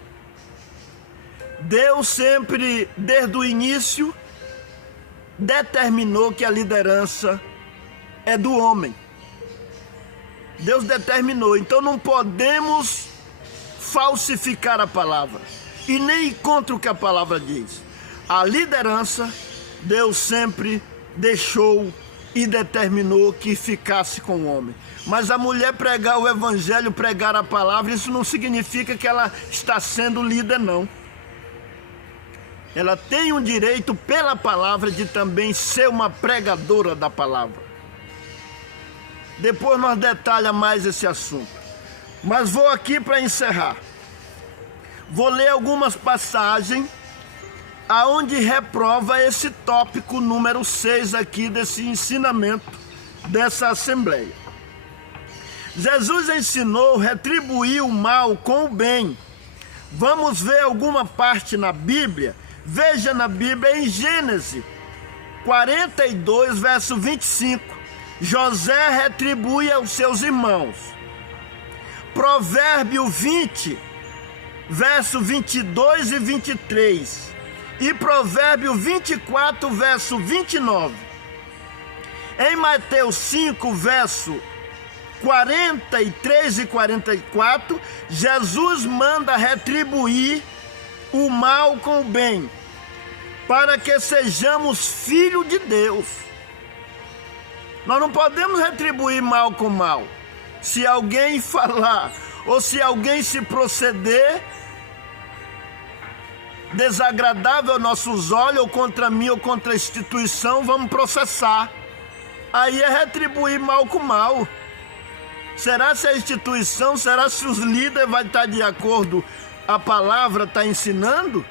Deus sempre, desde o início, determinou que a liderança é do homem. Deus determinou, então não podemos falsificar a palavra e nem ir contra o que a palavra diz. A liderança, Deus sempre deixou e determinou que ficasse com o homem. Mas a mulher pregar o evangelho, pregar a palavra, isso não significa que ela está sendo líder, não. Ela tem um direito pela palavra de também ser uma pregadora da palavra. Depois nós detalhamos mais esse assunto. Mas vou aqui para encerrar. Vou ler algumas passagens aonde reprova esse tópico número 6 aqui desse ensinamento dessa assembleia. Jesus ensinou retribuir o mal com o bem. Vamos ver alguma parte na Bíblia? Veja na Bíblia em Gênesis 42, verso 25. José retribui aos seus irmãos. Provérbio 20, verso 22 e 23. E Provérbio 24, verso 29. Em Mateus 5, verso 43 e 44, Jesus manda retribuir o mal com o bem, para que sejamos filhos de Deus. Nós não podemos retribuir mal com mal. Se alguém falar, ou se alguém se proceder desagradável aos nossos olhos, ou contra mim, ou contra a instituição, vamos processar. Aí é retribuir mal com mal. Será se a instituição, será se os líderes vão estar de acordo, a palavra está ensinando?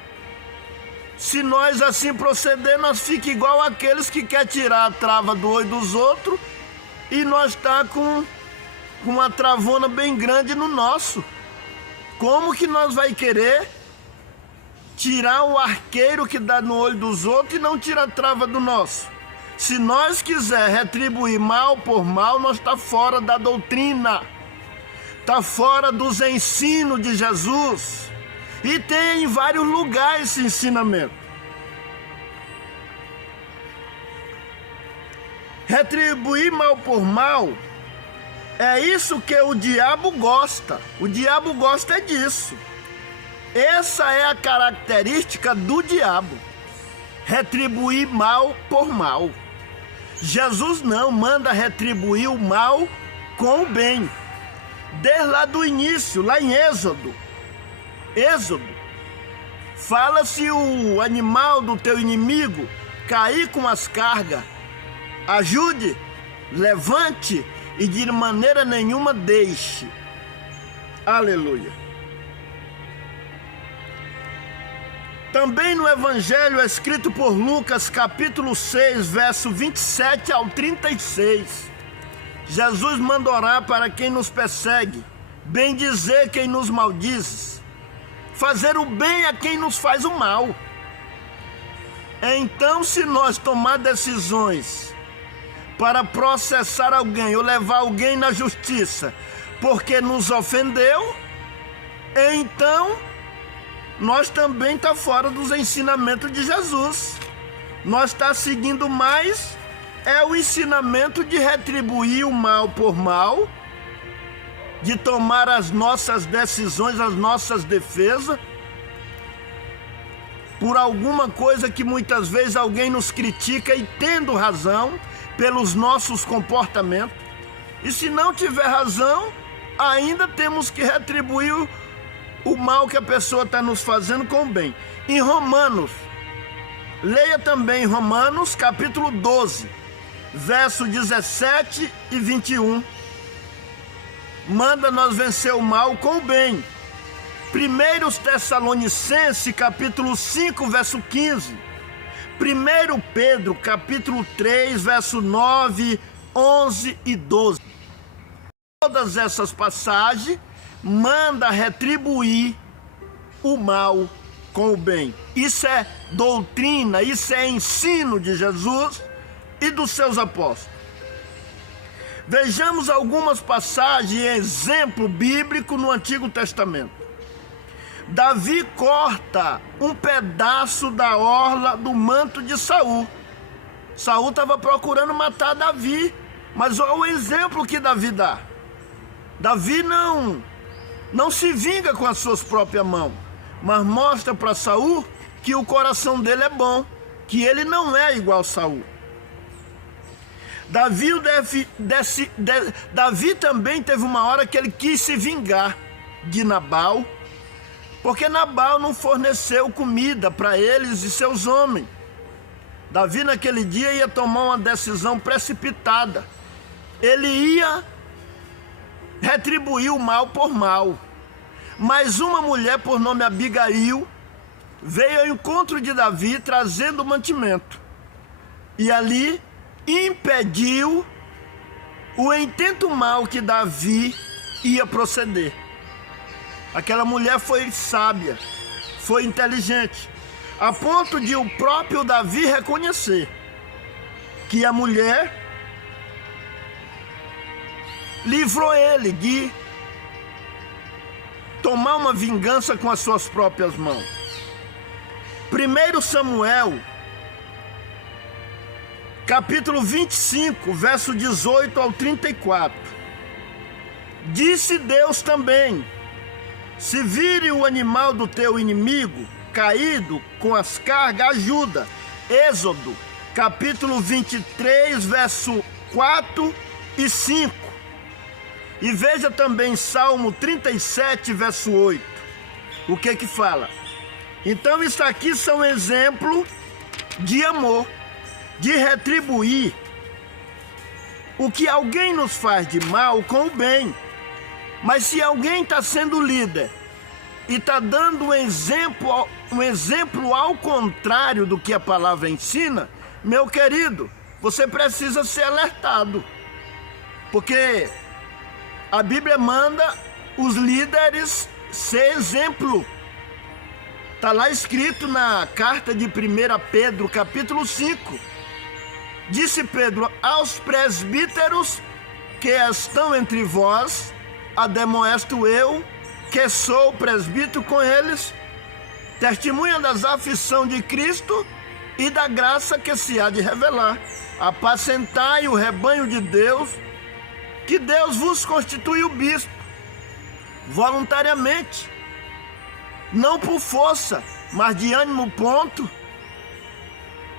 Se nós assim proceder, nós fica igual aqueles que querem tirar a trava do olho dos outros e nós está com uma travana bem grande no nosso. Como que nós vai querer tirar o arqueiro que dá no olho dos outros e não tira a trava do nosso? Se nós quiser retribuir mal por mal, nós está fora da doutrina, está fora dos ensinos de Jesus. E tem em vários lugares esse ensinamento. Retribuir mal por mal, é isso que o diabo gosta. O diabo gosta disso. Essa é a característica do diabo. Retribuir mal por mal. Jesus não manda retribuir o mal com o bem. Desde lá do início, lá em Êxodo, fala se o animal do teu inimigo cair com as cargas, ajude, levante e de maneira nenhuma deixe. Aleluia. Também no Evangelho escrito por Lucas, capítulo 6, verso 27 ao 36, Jesus manda orar para quem nos persegue, bendizer quem nos maldiz, fazer o bem a quem nos faz o mal. Então, se nós tomar decisões para processar alguém ou levar alguém na justiça porque nos ofendeu, então nós também está fora dos ensinamentos de Jesus. Nós está seguindo mais o ensinamento de retribuir o mal por mal, de tomar as nossas decisões, as nossas defesas, por alguma coisa que muitas vezes alguém nos critica e tendo razão pelos nossos comportamentos. E se não tiver razão, ainda temos que retribuir o mal que a pessoa está nos fazendo com o bem. Em Romanos, leia também Romanos capítulo 12, verso 17 e 21. Manda nós vencer o mal com o bem. 1 Tessalonicenses capítulo 5, verso 15. 1 Pedro capítulo 3, verso 9, 11 e 12. Todas essas passagens manda retribuir o mal com o bem. Isso é doutrina, isso é ensino de Jesus e dos seus apóstolos. Vejamos algumas passagens e exemplo bíblico no Antigo Testamento. Davi corta um pedaço da orla do manto de Saul. Saul estava procurando matar Davi, mas olha o exemplo que Davi dá. Davi não se vinga com as suas próprias mãos, mas mostra para Saul que o coração dele é bom, que ele não é igual a Saul. Davi também teve uma hora que ele quis se vingar de Nabal, porque Nabal não forneceu comida para eles e seus homens. Davi naquele dia ia tomar uma decisão precipitada. Ele ia retribuiu mal por mal. Mas uma mulher por nome Abigail veio ao encontro de Davi trazendo mantimento. E ali impediu o intento mal que Davi ia proceder. Aquela mulher foi sábia, foi inteligente, a ponto de o próprio Davi reconhecer que a mulher livrou ele de tomar uma vingança com as suas próprias mãos. 1 Samuel, capítulo 25, verso 18 ao 34. Disse Deus também: se vire o animal do teu inimigo caído com as cargas, ajuda. Êxodo, capítulo 23, verso 4 e 5. E veja também Salmo 37, verso 8. O que fala? Então isso aqui são exemplos de amor, de retribuir o que alguém nos faz de mal com o bem. Mas se alguém está sendo líder e está dando um exemplo ao contrário do que a palavra ensina, meu querido, você precisa ser alertado. Porque a Bíblia manda os líderes ser exemplo. Está lá escrito na carta de 1 Pedro, capítulo 5. Disse Pedro aos presbíteros que estão entre vós, ademoesto eu, que sou presbítero com eles, testemunha das aflições de Cristo e da graça que se há de revelar. Apacentai o rebanho de Deus, que Deus vos constituiu bispo, voluntariamente, não por força, mas de ânimo pronto,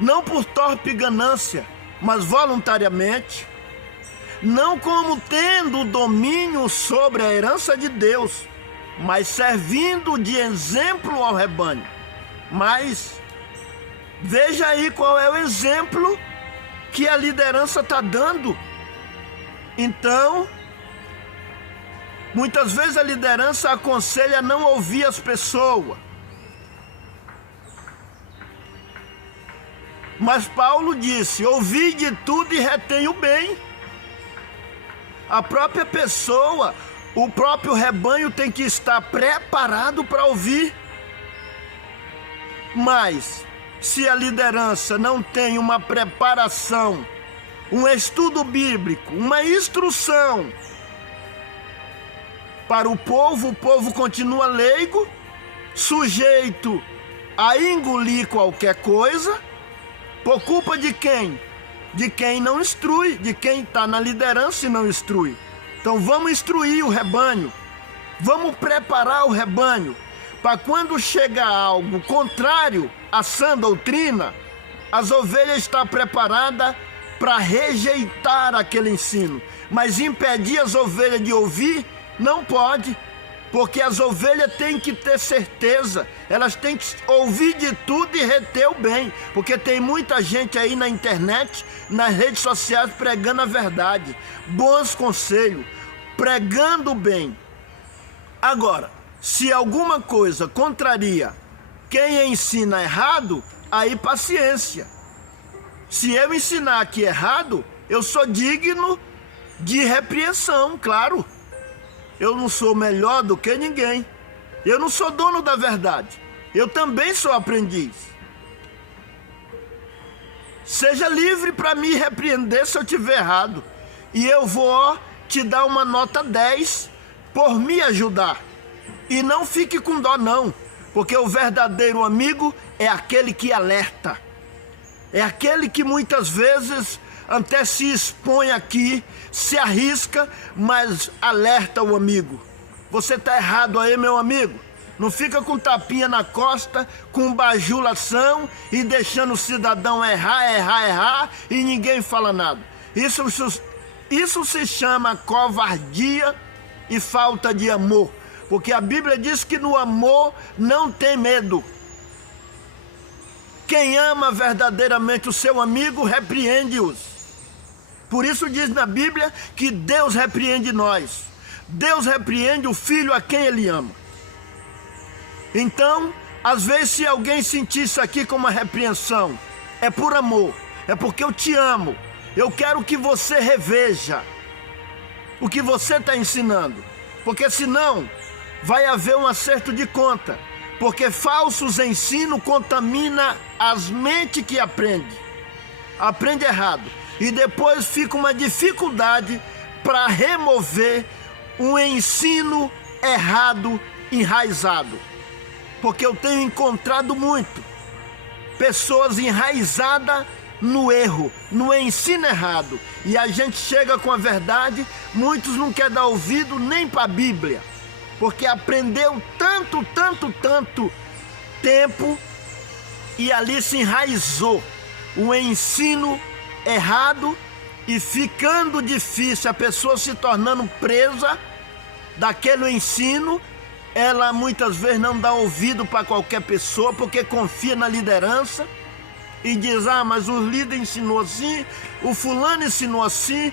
não por torpe ganância, mas voluntariamente, não como tendo domínio sobre a herança de Deus, mas servindo de exemplo ao rebanho. Mas veja aí qual é o exemplo que a liderança está dando. Então, muitas vezes a liderança aconselha a não ouvir as pessoas. Mas Paulo disse: ouvi de tudo e retém o bem. A própria pessoa, o próprio rebanho tem que estar preparado para ouvir. Mas, se a liderança não tem uma preparação, um estudo bíblico, uma instrução para o povo continua leigo, sujeito a engolir qualquer coisa, por culpa de quem? De quem não instrui, de quem está na liderança e não instrui. Então vamos instruir o rebanho, vamos preparar o rebanho, para quando chegar algo contrário à sã doutrina, as ovelhas estão preparadas para rejeitar aquele ensino. Mas impedir as ovelhas de ouvir, não pode. Porque as ovelhas têm que ter certeza, elas têm que ouvir de tudo e reter o bem. Porque tem muita gente aí na internet, nas redes sociais, pregando a verdade, bons conselhos, pregando o bem. Agora, se alguma coisa contraria quem ensina errado, aí paciência. Se eu ensinar aqui errado, eu sou digno de repreensão, claro. Eu não sou melhor do que ninguém. Eu não sou dono da verdade. Eu também sou aprendiz. Seja livre para me repreender se eu estiver errado. E eu vou te dar uma nota 10 por me ajudar. E não fique com dó não. Porque o verdadeiro amigo é aquele que alerta. É aquele que muitas vezes até se expõe aqui, se arrisca, mas alerta o amigo. Você está errado aí, meu amigo. Não fica com tapinha na costa, com bajulação e deixando o cidadão errar e ninguém fala nada. Isso se chama covardia e falta de amor. Porque a Bíblia diz que no amor não tem medo. Quem ama verdadeiramente o seu amigo, repreende-os. Por isso diz na Bíblia que Deus repreende nós. Deus repreende o filho a quem ele ama. Então, às vezes, se alguém sentir isso aqui como uma repreensão, é por amor, é porque eu te amo. Eu quero que você reveja o que você está ensinando, porque senão vai haver um acerto de conta, porque falsos ensinos contaminam as mentes que aprende errado, e depois fica uma dificuldade para remover um ensino errado enraizado, porque eu tenho encontrado muito pessoas enraizadas no erro, no ensino errado, e a gente chega com a verdade, muitos não querem dar ouvido nem para a Bíblia, porque aprendeu tanto tempo e ali se enraizou o ensino errado e ficando difícil, a pessoa se tornando presa daquele ensino. Ela muitas vezes não dá ouvido para qualquer pessoa porque confia na liderança e diz: ah, mas o líder ensinou assim, o fulano ensinou assim,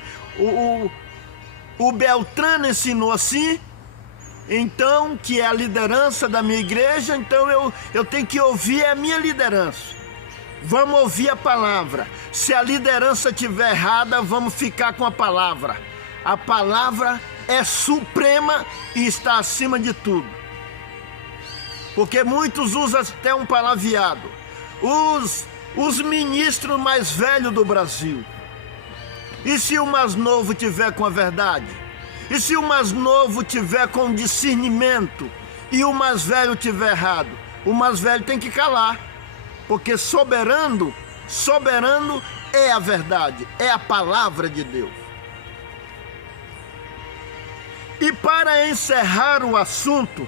o Beltrano ensinou assim, então, que é a liderança da minha igreja, então eu tenho que ouvir a minha liderança. Vamos ouvir a palavra. Se a liderança estiver errada, vamos ficar com a palavra. A palavra é suprema e está acima de tudo. Porque muitos usam até um palavreado. Os ministros mais velhos do Brasil. E se o mais novo tiver com a verdade? E se o mais novo tiver com discernimento e o mais velho tiver errado? O mais velho tem que calar. Porque soberano é a verdade, é a palavra de Deus. E para encerrar o assunto,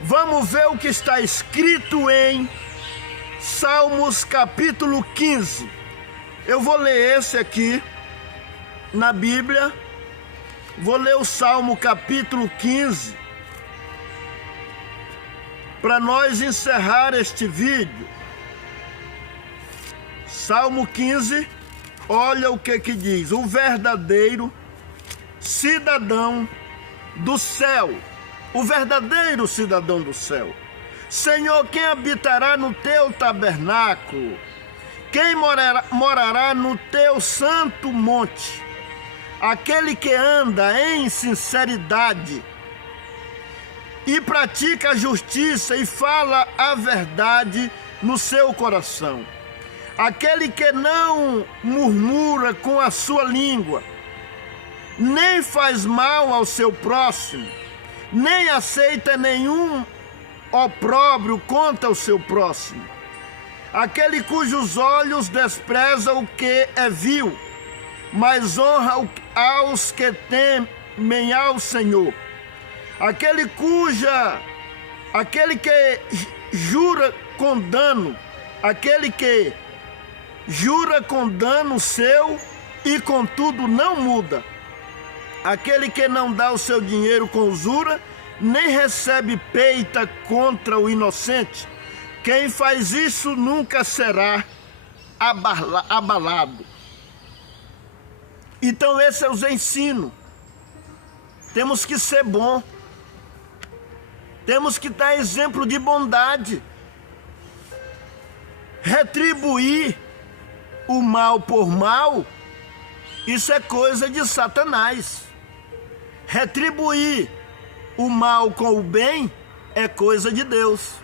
vamos ver o que está escrito em Salmos capítulo 15. Eu vou ler esse aqui na Bíblia, vou ler o Salmo capítulo 15, para nós encerrar este vídeo. Salmo 15, olha o que diz: o verdadeiro cidadão do céu, o verdadeiro cidadão do céu. Senhor, quem habitará no teu tabernáculo? Quem morará no teu santo monte? Aquele que anda em sinceridade e pratica a justiça e fala a verdade no seu coração. Aquele que não murmura com a sua língua, nem faz mal ao seu próximo, nem aceita nenhum opróbrio contra o seu próximo. Aquele cujos olhos desprezam o que é vil, mas honra aos que temem ao Senhor. Aquele que jura com dano, aquele que jura com dano seu e contudo não muda. Aquele que não dá o seu dinheiro com usura, nem recebe peita contra o inocente. Quem faz isso nunca será abalado. Então esse é os ensinos. Temos que ser bom. Temos que dar exemplo de bondade. Retribuir o mal por mal, isso é coisa de Satanás. Retribuir o mal com o bem é coisa de Deus.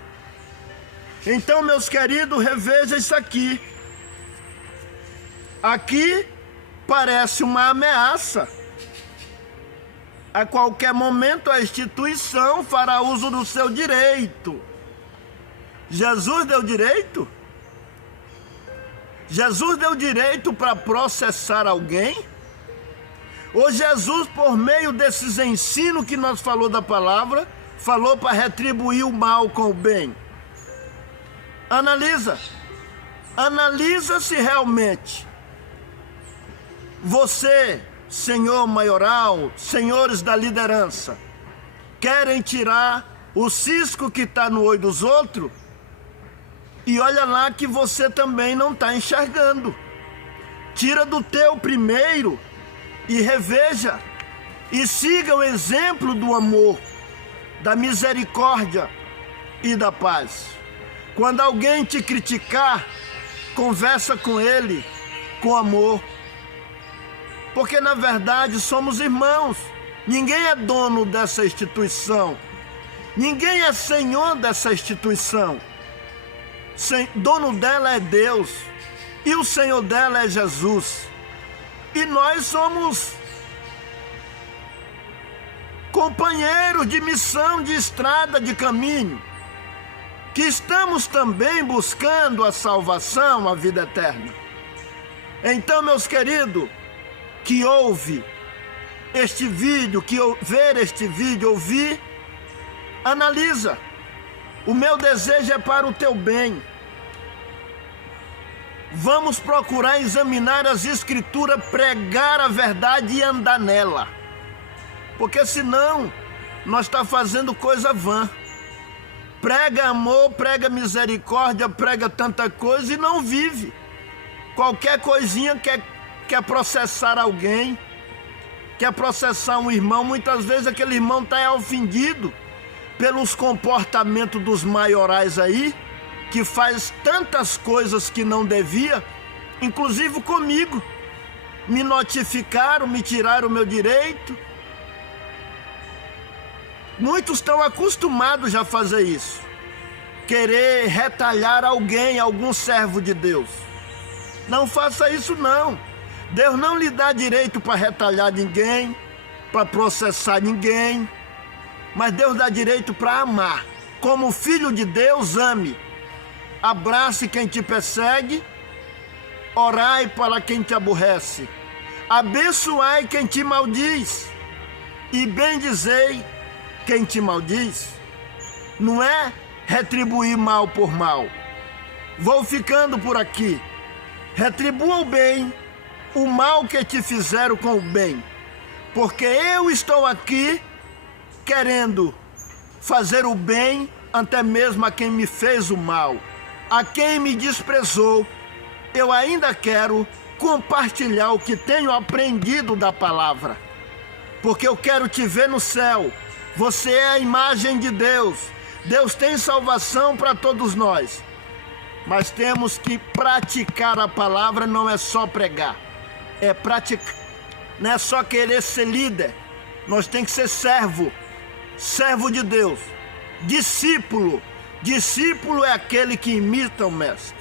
Então, meus queridos, reveja isso aqui. Aqui parece uma ameaça. A qualquer momento a instituição fará uso do seu direito. Jesus deu direito? Jesus deu direito para processar alguém? Ou Jesus, por meio desses ensinos que nós falou da palavra, falou para retribuir o mal com o bem? Analisa se realmente você, senhor maioral, senhores da liderança, querem tirar o cisco que está no olho dos outros. E olha lá que você também não está enxergando. Tira do teu primeiro e reveja e siga o exemplo do amor, da misericórdia e da paz. Quando alguém te criticar, conversa com ele com amor, porque na verdade somos irmãos. Ninguém é dono dessa instituição, ninguém é senhor dessa instituição. Dono dela é Deus e o Senhor dela é Jesus. E nós somos companheiros de missão, de estrada, de caminho, que estamos também buscando a salvação, a vida eterna. Então, meus queridos, que ouve este vídeo, que ver este vídeo, ouvir, analisa. O meu desejo é para o teu bem. Vamos procurar examinar as Escrituras, pregar a verdade e andar nela. Porque senão, nós estamos fazendo coisa vã. Prega amor, prega misericórdia, prega tanta coisa e não vive. Qualquer coisinha quer processar alguém, quer processar um irmão. Muitas vezes aquele irmão está ofendido pelos comportamentos dos maiorais aí, que faz tantas coisas que não devia, inclusive comigo. Me notificaram, me tiraram o meu direito. Muitos estão acostumados já a fazer isso, querer retalhar alguém, algum servo de Deus. Não faça isso não. Deus não lhe dá direito para retalhar ninguém, para processar ninguém, mas Deus dá direito para amar. Como filho de Deus, ame. Abrace quem te persegue, orai para quem te aborrece, abençoai quem te maldiz e bendizei quem te maldiz. Não é retribuir mal por mal. Vou ficando por aqui. Retribua o bem, o mal que te fizeram com o bem, porque eu estou aqui querendo fazer o bem até mesmo a quem me fez o mal, a quem me desprezou. Eu ainda quero compartilhar o que tenho aprendido da palavra, porque eu quero te ver no céu. Você é a imagem de Deus. Deus tem salvação para todos nós, mas temos que praticar a palavra. Não é só pregar, é praticar. Não é só querer ser líder. Nós temos que ser servo de Deus, discípulo. Discípulo é aquele que imita o mestre.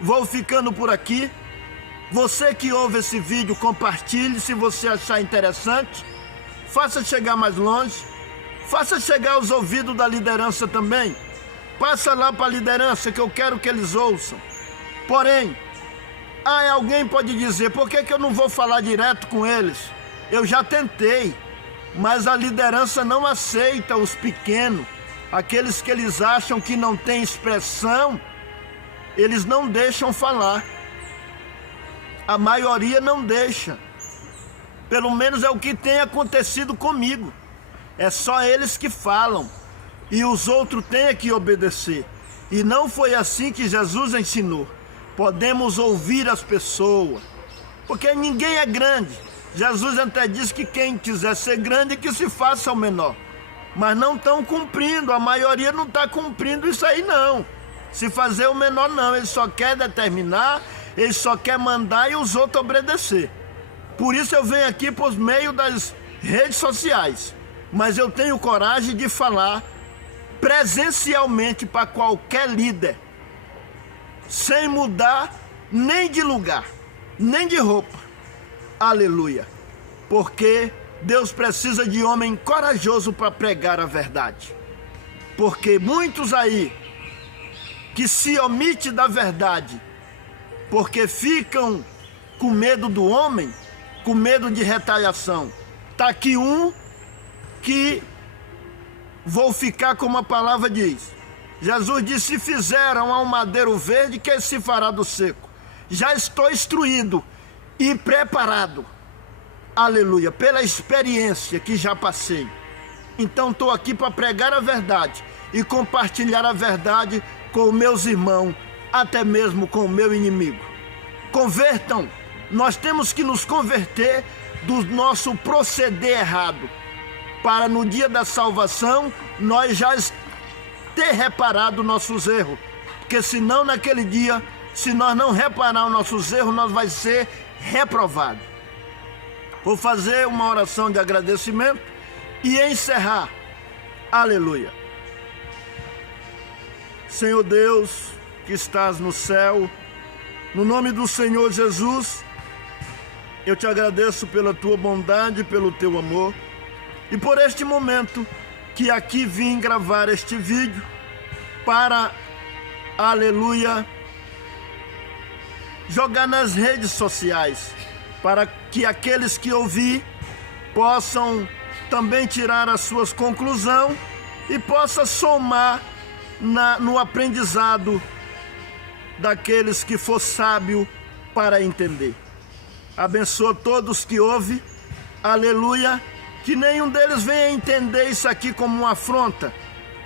Vou ficando por aqui. Você que ouve esse vídeo, compartilhe se você achar interessante. Faça chegar mais longe. Faça chegar aos ouvidos da liderança também. Passa lá para a liderança que eu quero que eles ouçam. Porém, alguém pode dizer, por que eu não vou falar direto com eles? Eu já tentei, mas a liderança não aceita os pequenos. Aqueles que eles acham que não tem expressão, eles não deixam falar. A maioria não deixa. Pelo menos é o que tem acontecido comigo. É só eles que falam e os outros têm que obedecer. E não foi assim que Jesus ensinou. Podemos ouvir as pessoas, porque ninguém é grande. Jesus até disse que quem quiser ser grande, que se faça o menor. Mas não estão cumprindo, a maioria não está cumprindo isso aí não. Se fazer o menor não, ele só quer determinar, ele só quer mandar e os outros obedecer. Por isso eu venho aqui por meio das redes sociais, mas eu tenho coragem de falar presencialmente para qualquer líder, sem mudar nem de lugar, nem de roupa. Aleluia! Porque Deus precisa de homem corajoso para pregar a verdade. Porque muitos aí que se omitem da verdade, porque ficam com medo do homem, com medo de retaliação. Está aqui um que vou ficar como a palavra diz. Jesus disse, se fizeram ao madeiro verde, que se fará do seco? Já estou instruído e preparado. Aleluia, pela experiência que já passei. Então estou aqui para pregar a verdade e compartilhar a verdade com os meus irmãos, até mesmo com o meu inimigo. Convertam, nós temos que nos converter do nosso proceder errado, para no dia da salvação nós já ter reparado nossos erros, porque senão naquele dia, se nós não reparar os nossos erros, nós vai ser reprovado. Vou fazer uma oração de agradecimento e encerrar. Aleluia. Senhor Deus, que estás no céu, no nome do Senhor Jesus, eu te agradeço pela tua bondade, pelo teu amor e por este momento que aqui vim gravar este vídeo para, aleluia, jogar nas redes sociais, para que aqueles que ouvir possam também tirar as suas conclusões e possa somar no aprendizado daqueles que for sábio para entender. Abençoa todos que ouvem, aleluia, que nenhum deles venha entender isso aqui como uma afronta,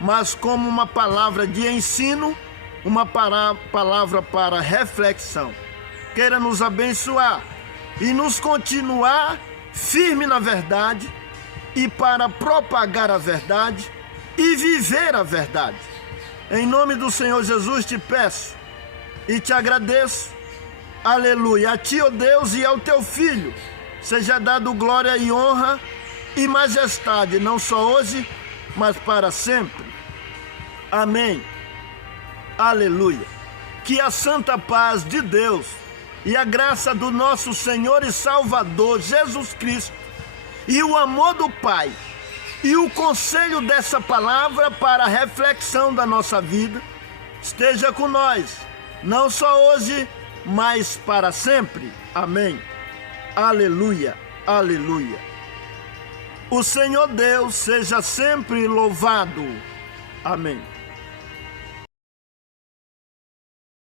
mas como uma palavra de ensino, uma palavra para reflexão. Queira nos abençoar e nos continuar firme na verdade e para propagar a verdade e viver a verdade. Em nome do Senhor Jesus te peço e te agradeço, aleluia, a ti, ó Deus, e ao teu Filho seja dado glória e honra e majestade, não só hoje, mas para sempre. Amém. Aleluia. Que a santa paz de Deus e a graça do nosso Senhor e Salvador Jesus Cristo e o amor do Pai e o conselho dessa palavra para a reflexão da nossa vida esteja com nós, não só hoje, mas para sempre. Amém. Aleluia, aleluia. O Senhor Deus seja sempre louvado. Amém.